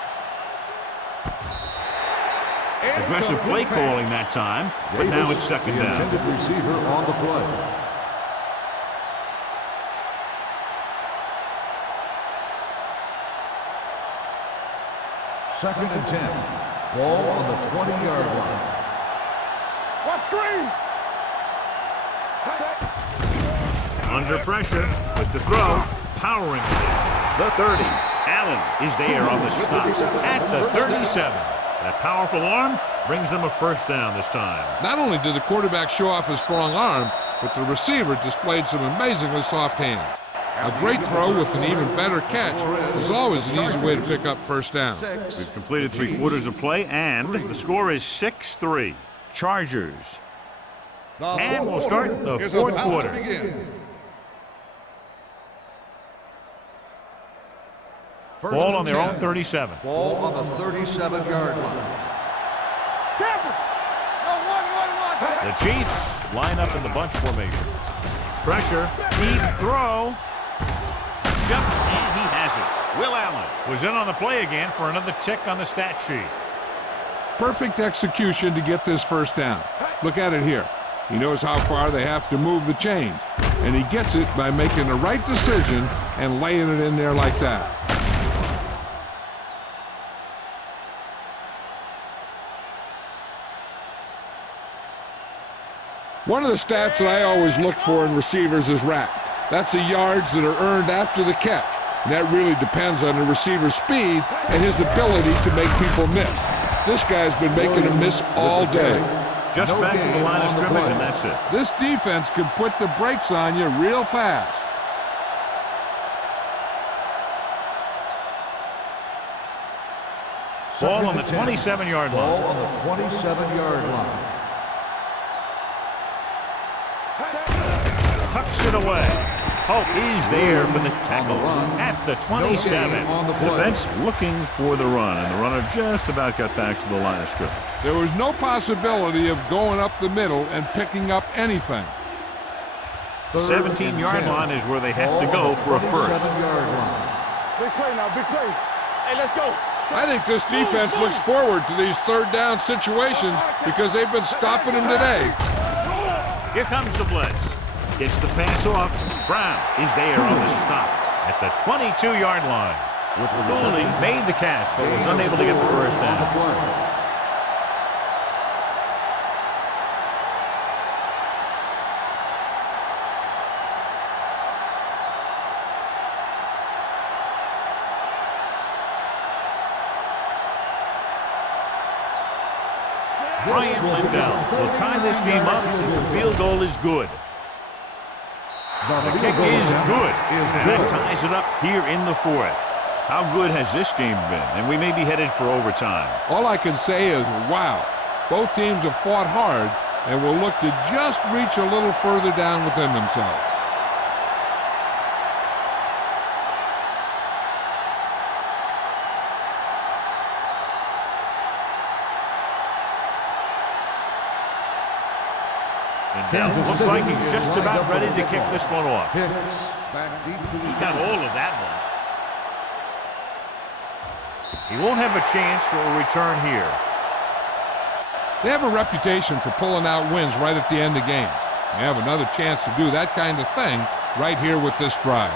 Aggressive play calling that time, but now it's 2nd down. Intended receiver on the play. Second and 10. Ball on the 20-yard line. What screen? Under pressure with the throw, powering the 30. Allen is there on the stop at the 37. That powerful arm brings them a first down this time. Not only did the quarterback show off his strong arm, but the receiver displayed some amazingly soft hands. A great throw with an even better catch is always an easy way to pick up first down. We've completed 3 quarters of play, and the score is 6-3. Chargers. And we'll start the 4th quarter. Ball on their own 37. Ball on the 37-yard line. Temple. No, one. The Chiefs line up in the bunch formation. Pressure, deep throw. Jumps, and he has it. Will Allen was in on the play again for another tick on the stat sheet. Perfect execution to get this first down. Look at it here. He knows how far they have to move the chains, and he gets it by making the right decision and laying it in there like that. One of the stats that I always look for in receivers is RAC. That's the yards that are earned after the catch. And that really depends on the receiver's speed and his ability to make people miss. This guy's been making them miss all day. Just back to the line of scrimmage, and that's it. This defense can put the brakes on you real fast. Ball on the 27-yard Ball line. on the 27-yard line. Tucks it away. Hope is there for the tackle at the 27. Defense looking for the run, and the runner just about got back to the line of scrimmage. There was no possibility of going up the middle and picking up anything. 17-yard line is where they have to go for a first. Big play now, big play. Hey, let's go. I think this defense looks forward to these third down situations because they've been stopping them today. Here comes the blitz. Gets the pass off. Brown is there on the stop at the 22-yard line. Cooley made the catch but was unable to get the first down. Brian Lindell will tie this game up if the field goal is good. The kick is good, and that ties it up here in the fourth. How good has this game been? And we may be headed for overtime. All I can say is, wow. Both teams have fought hard and will look to just reach a little further down within themselves. Looks like he's just about ready to kick this one off. He got all of that one. He won't have a chance for a return here. They have a reputation for pulling out wins right at the end of games. They have another chance to do that kind of thing right here with this drive.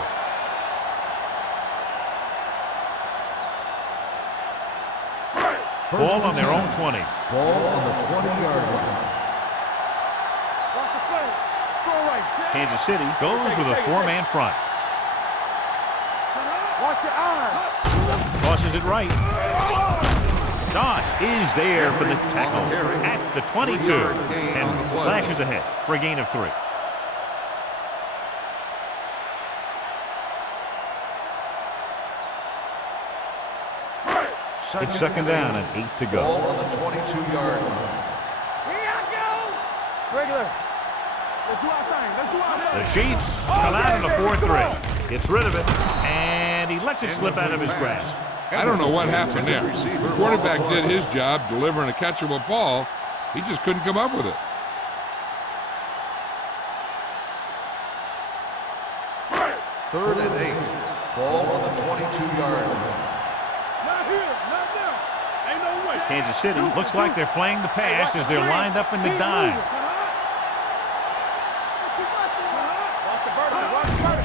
Ball on their own 20. Ball on the 20-yard line. Kansas City goes with a four-man front. Watch your eyes. Tosses it right. Doss is there for the tackle at the 22 and slashes ahead for a gain of 3. It's second down and 8 to go. Ball on the 22-yard line. Here I go. Regular. Let's do our thing. Let's do our thing. The Chiefs come out in a 4-3. Gets rid of it, and he lets it slip out of his grasp. I don't know what happened there. The quarterback did his job delivering a catchable ball. He just couldn't come up with it. Third and 8. Ball on the 22-yard line. Not here. Not there. Ain't no way. Kansas City looks like they're playing the pass as they're lined up in the dime.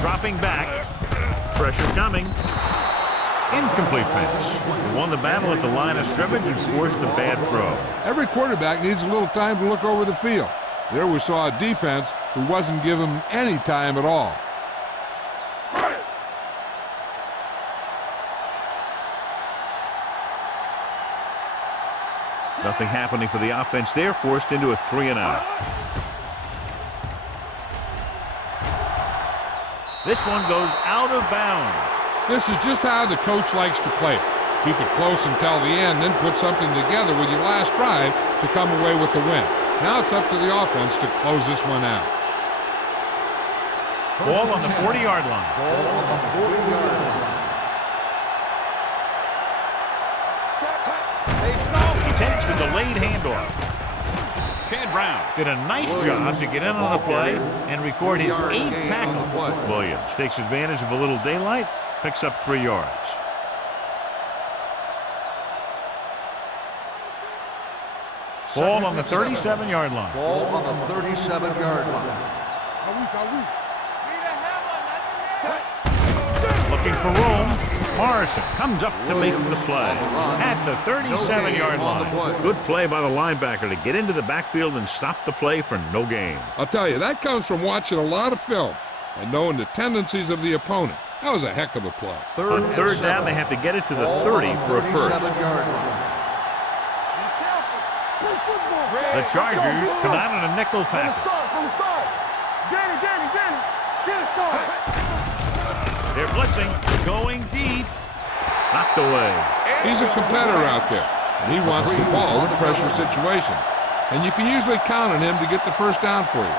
Dropping back. Pressure coming. Incomplete pass. He won the battle at the line of scrimmage and forced a bad throw. Every quarterback needs a little time to look over the field. There we saw a defense who wasn't given any time at all. Nothing happening for the offense there, forced into a 3-and-out. This one goes out of bounds. This is just how the coach likes to play it. Keep it close until the end, then put something together with your last drive to come away with the win. Now it's up to the offense to close this one out. Ball on the 40-yard line. Ball on the 40-yard line. delayed handoff. Chad Brown did a nice job to get in on the play and record his 8th tackle. Williams takes advantage of a little daylight, picks up 3 yards. Ball on the 37-yard line. Ball on the 37-yard line. Looking for room. Morrison comes up to make the play at the 37-yard line. Good play by the linebacker to get into the backfield and stop the play for no gain. I'll tell you, that comes from watching a lot of film and knowing the tendencies of the opponent. That was a heck of a play. On third down, they have to get it to the 30 for a first. The Chargers come out in a nickel package. They're blitzing, going deep, knocked away. He's a competitor out there, and he wants the ball in pressure situations. And you can usually count on him to get the first down for you.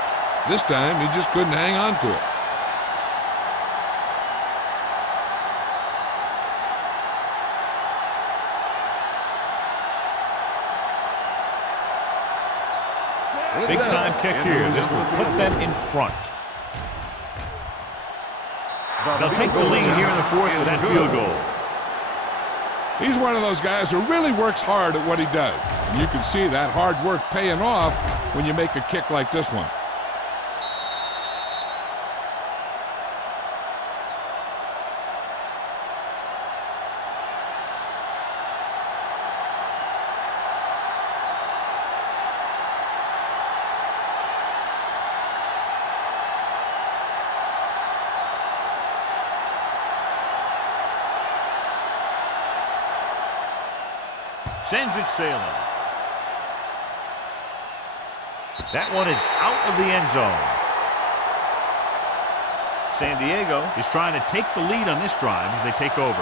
This time, he just couldn't hang on to it. Big-time kick here. This will put them in front. They'll take the lead here in the fourth with that field goal. He's one of those guys who really works hard at what he does. And you can see that hard work paying off when you make a kick like this one. Sends it sailing. That one is out of the end zone. San Diego is trying to take the lead on this drive as they take over.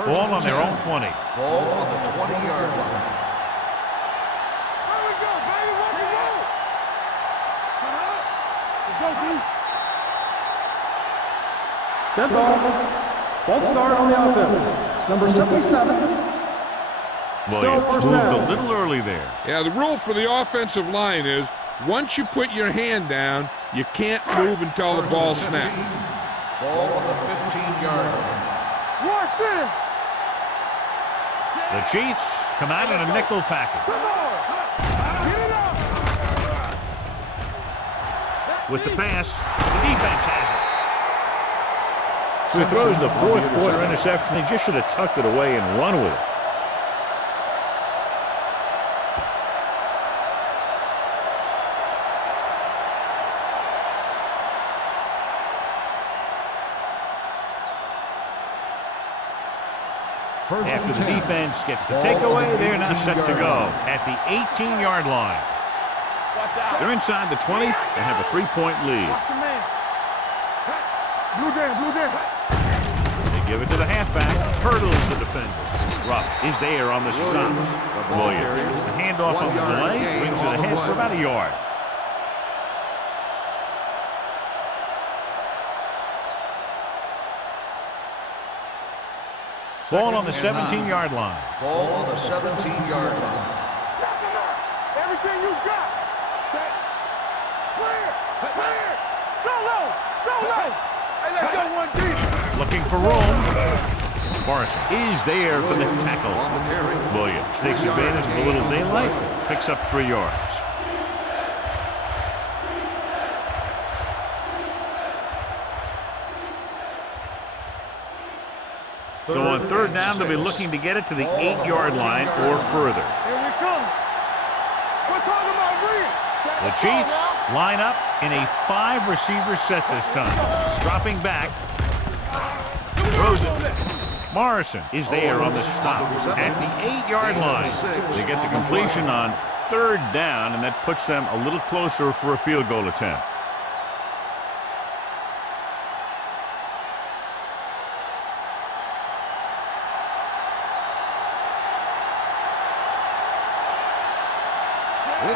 Ball on their own 20. Ball on the 20-yard line. Dead ball. False start on the offense. Number 77. Williams first moved down. a little early there. Yeah, the rule for the offensive line is once you put your hand down, you can't move until the ball snaps. Ball on the 15-yard line. The Chiefs come out in a nickel package. With the pass, the defense has it. So he throws the fourth quarter interception. He just should have tucked it away and run with it. After the defense gets the takeaway, they're now set to go at the 18-yard line. They're inside the 20 and have a 3-point lead. They give it to the halfback, hurdles the defender. Ruff is there on the stop. Williams gets the handoff on the delay, brings it ahead for about a yard. Ball on the 17-yard line. Ball on the 17-yard line. Everything you got. Set. Clear. Clear. So low. So low. Hey, let's go one deep. Looking for room. Morrison is there for the tackle. Williams takes advantage of a little daylight, picks up 3 yards. So on third down, they'll be looking to get it to the 8-yard line or further. Here we come. We're talking about real. The Chiefs line up in a 5-receiver set this time. Dropping back. Throws it. Morrison is there on the stop at the 8-yard line. They get the completion on third down, and that puts them a little closer for a field goal attempt.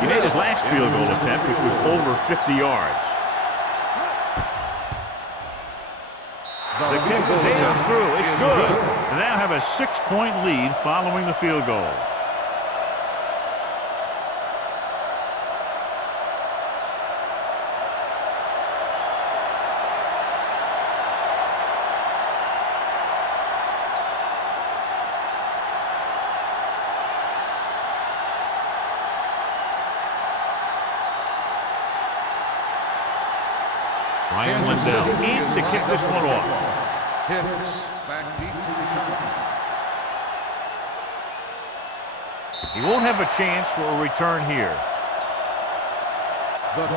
He made his last field goal attempt, which was over 50 yards. The kick sails through. It's good. They now have a 6-point lead following the field goal. Ryan Lindell in to kick this one off. Hicks back deep to return. He won't have a chance for a return here.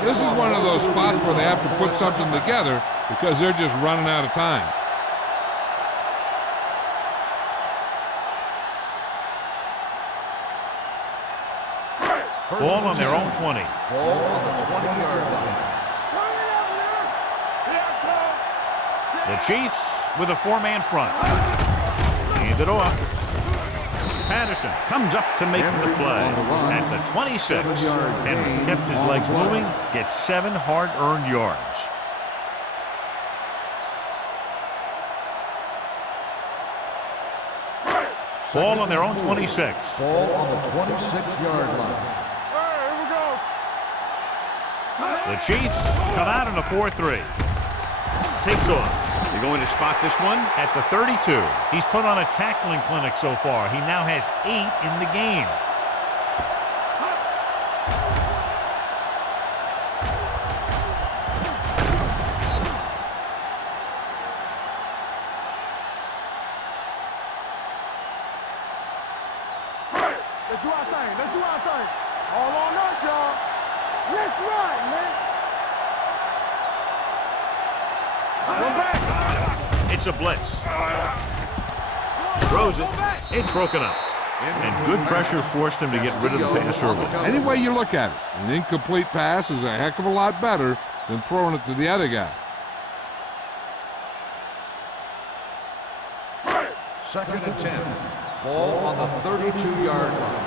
This is one of those spots where they have to put something together because they're just running out of time. Ball on their own 20. Ball on the 20-yard line. The Chiefs with a 4-man front. Hand it off. Patterson comes up to make the play at the 26. Henry kept his legs moving, gets 7 hard-earned yards. Ball on their own 26. Ball on the 26-yard line. The Chiefs come out in a 4-3. Takes off. They're going to spot this one at the 32. He's put on a tackling clinic so far. He now has 8 in the game. Let's do our thing. Let's do our thing. All on us, y'all. Let's run, man. Come back. It's a blitz. Throws it. It's broken up. And good pressure forced him to get rid of the pass early. Any way you look at it, an incomplete pass is a heck of a lot better than throwing it to the other guy. Second and 10. Ball on the 32-yard line.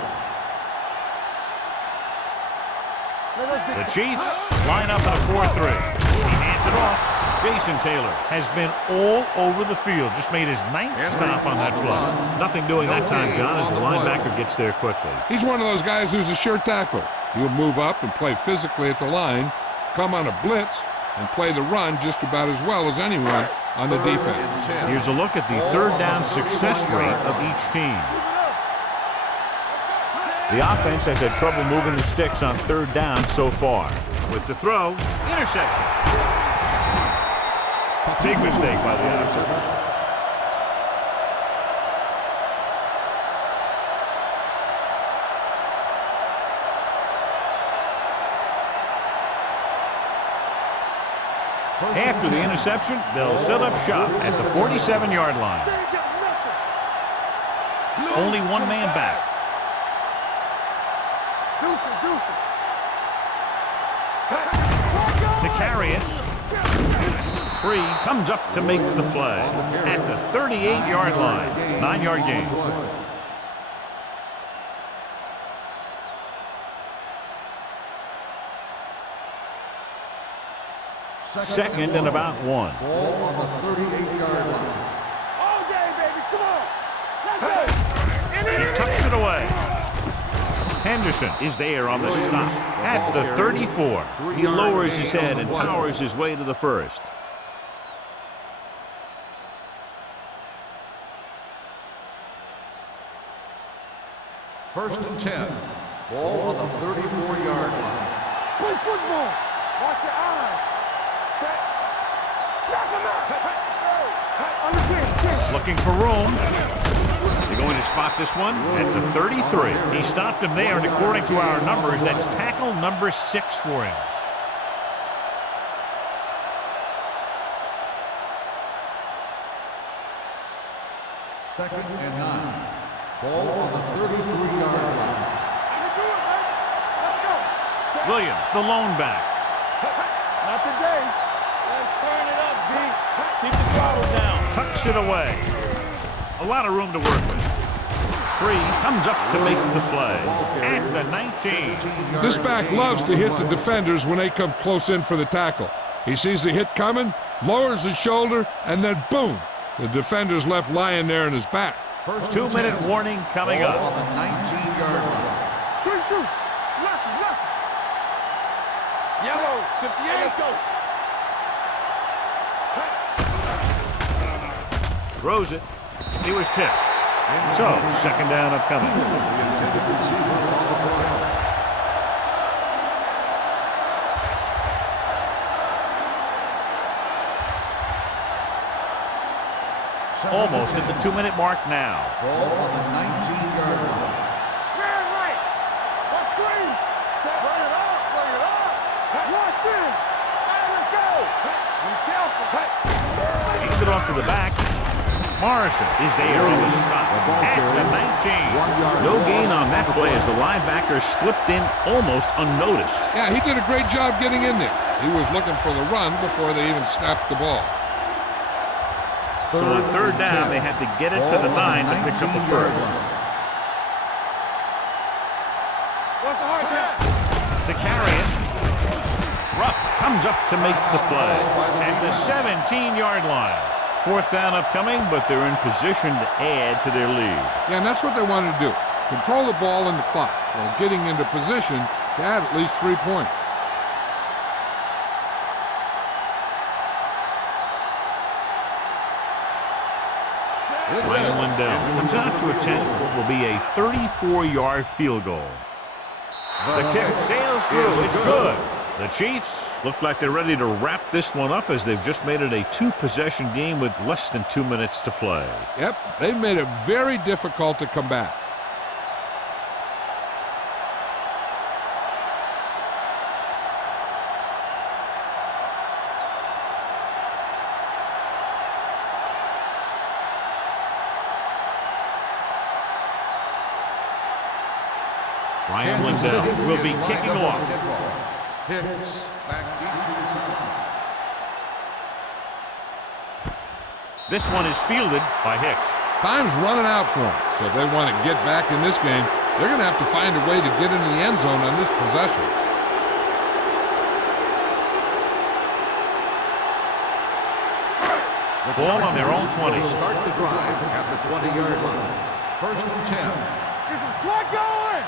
The Chiefs line up in a 4-3. He hands it off. Jason Taylor has been all over the field. Just made his 9th stop on that play. Nothing doing that time, John, as the linebacker gets there quickly. He's one of those guys who's a sure tackler. He'll move up and play physically at the line, come on a blitz, and play the run just about as well as anyone on the defense. Here's a look at the third down success rate of each team. The offense has had trouble moving the sticks on third down so far. With the throw, interception. Big mistake by the offense. After the interception, they'll set up shop at the 47-yard line. Only one man back. To carry it. Free comes up to make the play at the 38-yard line. 9-yard gain. Second and about 1. Ball on the 38-yard line. All day, baby. Come on. Let's go. He tucks it away. Henderson is there on the stop at the 34. He lowers his head and powers his way to the first. First and 10. Ball on the 34-yard line. Play football. Watch your eyes. Set. Knock him out. Understand. Looking for room. They're going to spot this one at the 33. He stopped him there, and according to our numbers, that's tackle number 6 for him. Second and 9. Ball on the 33-yard line. Let's go. Set. Williams, the lone back. Not today. Let's turn it up, D. Keep the throttle down. Tucks it away. A lot of room to work with. Free comes up to make the play at the 19. This back loves to hit the defenders when they come close in for the tackle. He sees the hit coming, lowers his shoulder, and then boom, the defender's left lying there in his back. First 2-minute warning coming Ball up. on the 19-yard line. Good shoot. Left, left. Yellow, 58. Let's go. Throws it. He was tipped. So, second down upcoming. The intended receiver on the play. Almost at the 2-minute mark now. Ball on the 19-yard line. Man right. One screen. Bring it up, bring it up. Rush in. Hey, let's go. Be careful. Hands it off to the back. Morrison is there on the stop at the 19. No gain on that play as the linebacker slipped in almost unnoticed. Yeah, he did a great job getting in there. He was looking for the run before they even snapped the ball. So on third down, they had to get it to the 9 to pick up the first. What's the hard down? To carry it. Ruff comes up to make the play at the 17-yard line. Fourth down upcoming, but they're in position to add to their lead. Yeah, and that's what they wanted to do. Control the ball and the clock while getting into position to add at least 3 points. Ryan Lindell comes out to attempt what will be a 34-yard field goal. The kick sails through. It's good. The Chiefs look like they're ready to wrap this one up as they've just made it a 2-possession game with less than 2 minutes to play. Yep, they've made it very difficult to come back. Ryan Lindell will be kicking off. Hicks back into return. This one is fielded by Hicks. Time's running out for them, so if they want to get back in this game, they're going to have to find a way to get into the end zone on this possession. Ball on their own 20. Start the drive at the 20-yard line. First and 10. Get some slot going.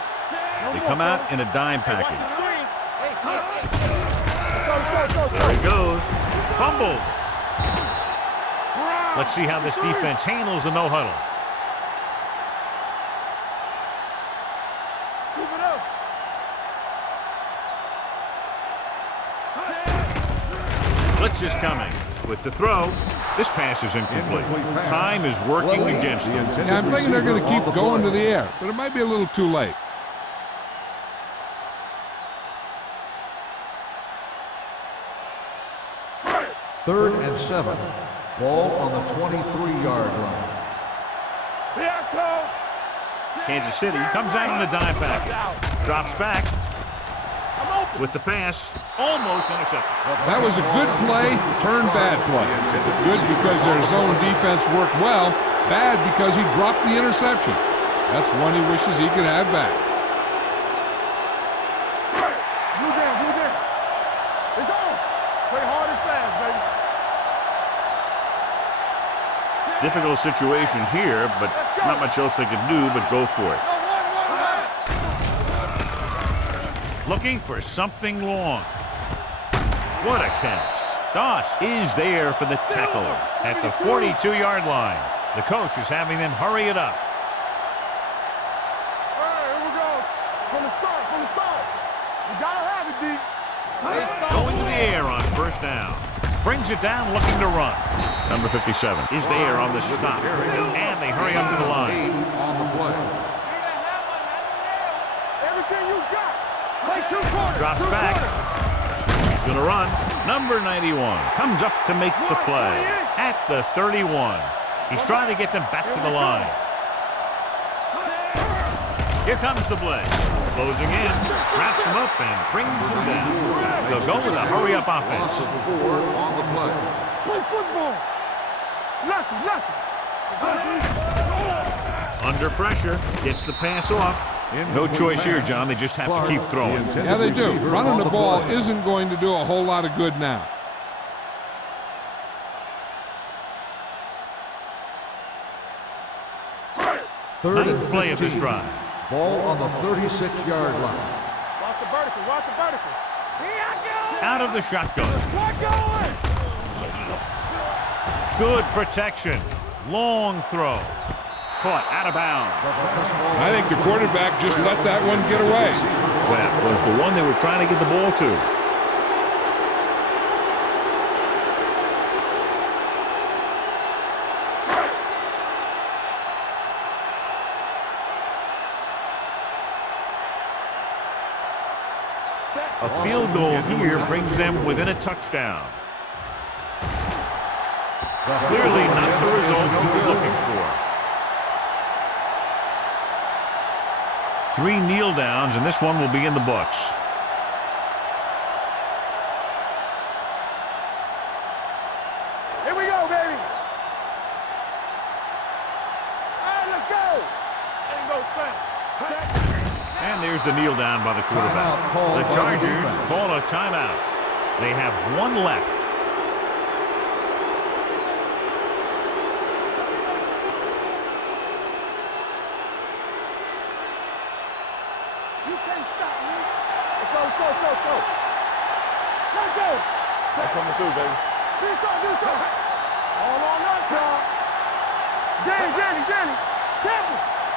They come out in a dime package. Go. There he goes. Fumbled. Let's see how this defense handles the no-huddle. Keep it up. Blitz is coming. With the throw, this pass is incomplete. Time is working against them. Yeah, I'm thinking they're going to keep going to the air, but it might be a little too late. Third and 7. Ball on the 23-yard line. Kansas City comes out in a dime package. Drops back. With the pass, almost intercepted. That was a good play, turned bad play. Good because their zone defense worked well, bad because he dropped the interception. That's one he wishes he could have back. You there. It's on. Play hard and fast, baby. Difficult situation here, but not much else they can do but go for it. Looking for something long. What a catch. Doss is there for the tackle at the 42-yard line. The coach is having them hurry it up. All right, here we go. From the start. You gotta have it, D. Going to the air on first down. Brings it down, looking to run. Number 57 is there on the stop. And they hurry up to the line. On the play. Everything you got. Play 2 quarters. Drops back. He's going to run. Number 91 comes up to make the play at the 31. He's trying to get them back to the line. Here comes the blitz. Closing in, wraps him up and brings him down. They'll go with a hurry-up offense. Loss of 4 on the play. Play football. Left. Under pressure, gets the pass off. No choice here, John. They just have to keep throwing. Yeah, they do. Running the ball isn't going to do a whole lot of good now. Third and Ninth play of this 15. drive. Ball on the 36-yard line. Watch the vertical. Watch the vertical. Here I go. Out of the shotgun. What going? Good protection. Long throw. Caught out of bounds. I think the quarterback just let that one get away. That was the one they were trying to get the ball to. A field goal here brings them within a touchdown. Clearly not the result he was looking for. 3 kneel downs, and this one will be in the books. Here we go, baby. All right, let's go. Ain't no thing. And there's the kneel down by the quarterback. Timeout called The by the Chargers defense. call a timeout. They have 1 left. You can't stop me. Let's go, let's go, let's go, let's go. Let's go. I'm coming through, baby. Do something. All on us, y'all. Danny. Temple.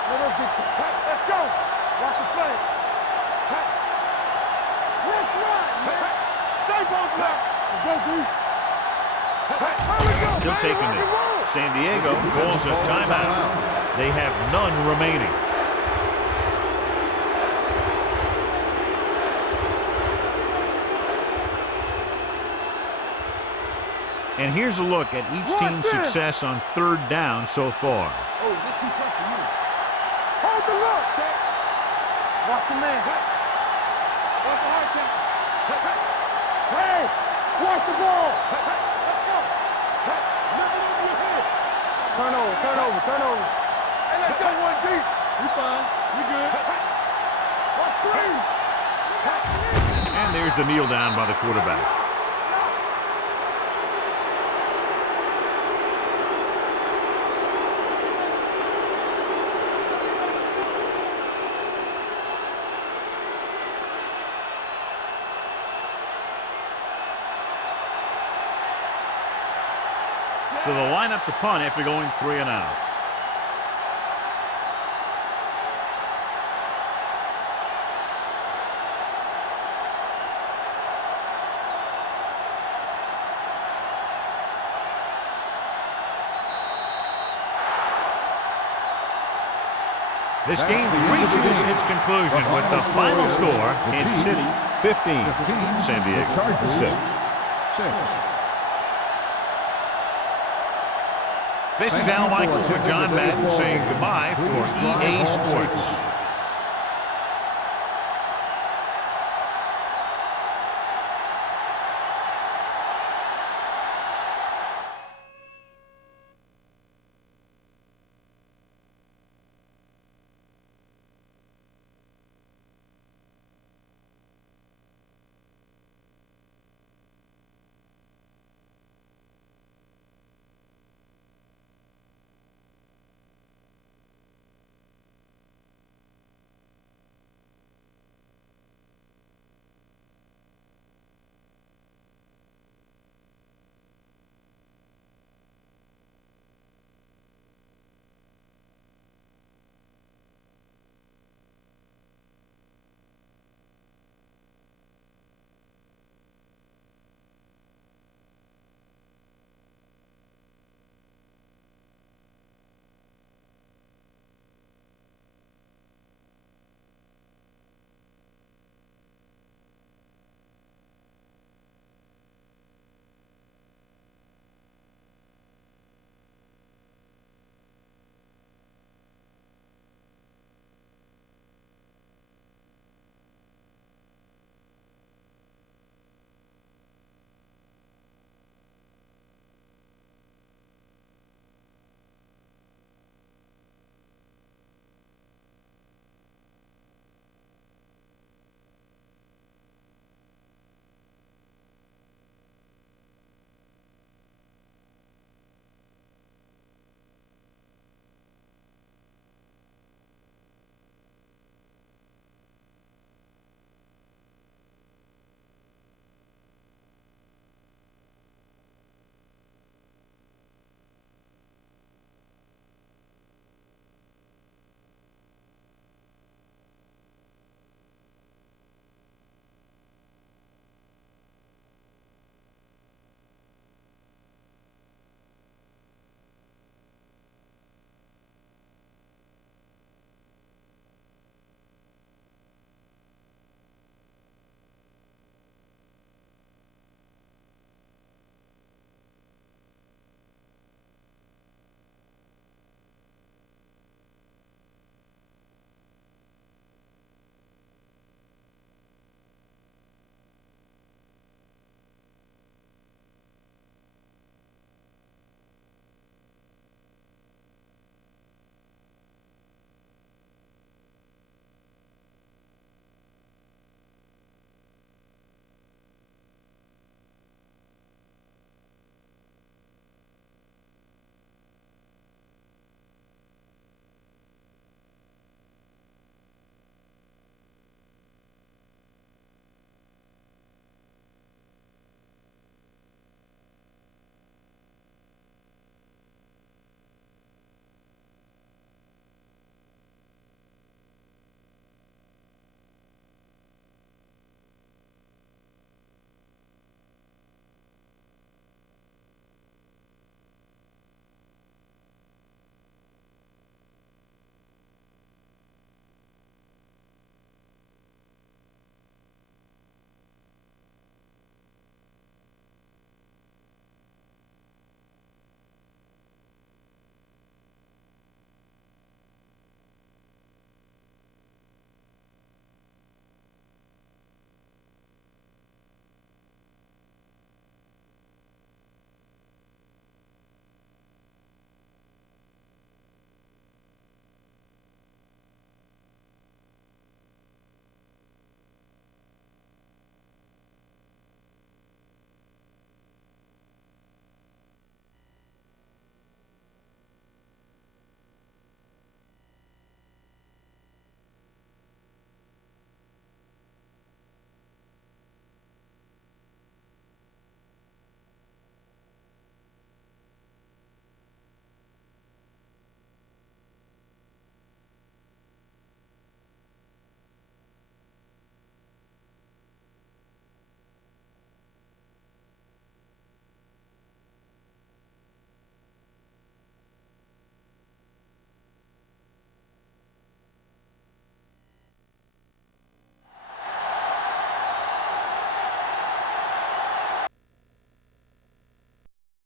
Let us get you. Let's go. Watch the play. Let's run, man. Stay both up. Let's go, D. Still taking it. San Diego calls a timeout. They have none remaining. And here's a look at each team's success on 3rd down so far. Oh, this is tough for you. Hold the look. Set. Watch the man. Watch the hard count. Hey, watch the ball. Let's go. Lift it over your head. Turn over. Hey, let's go one deep. We fine. We good. Watch screen. And there's the kneel down by the quarterback. So they'll line up the punt after going 3 and out. This game reaches its conclusion with the final score: Kansas City 15, San Diego 6. This is Al Michaels with John Madden saying goodbye for EA Sports.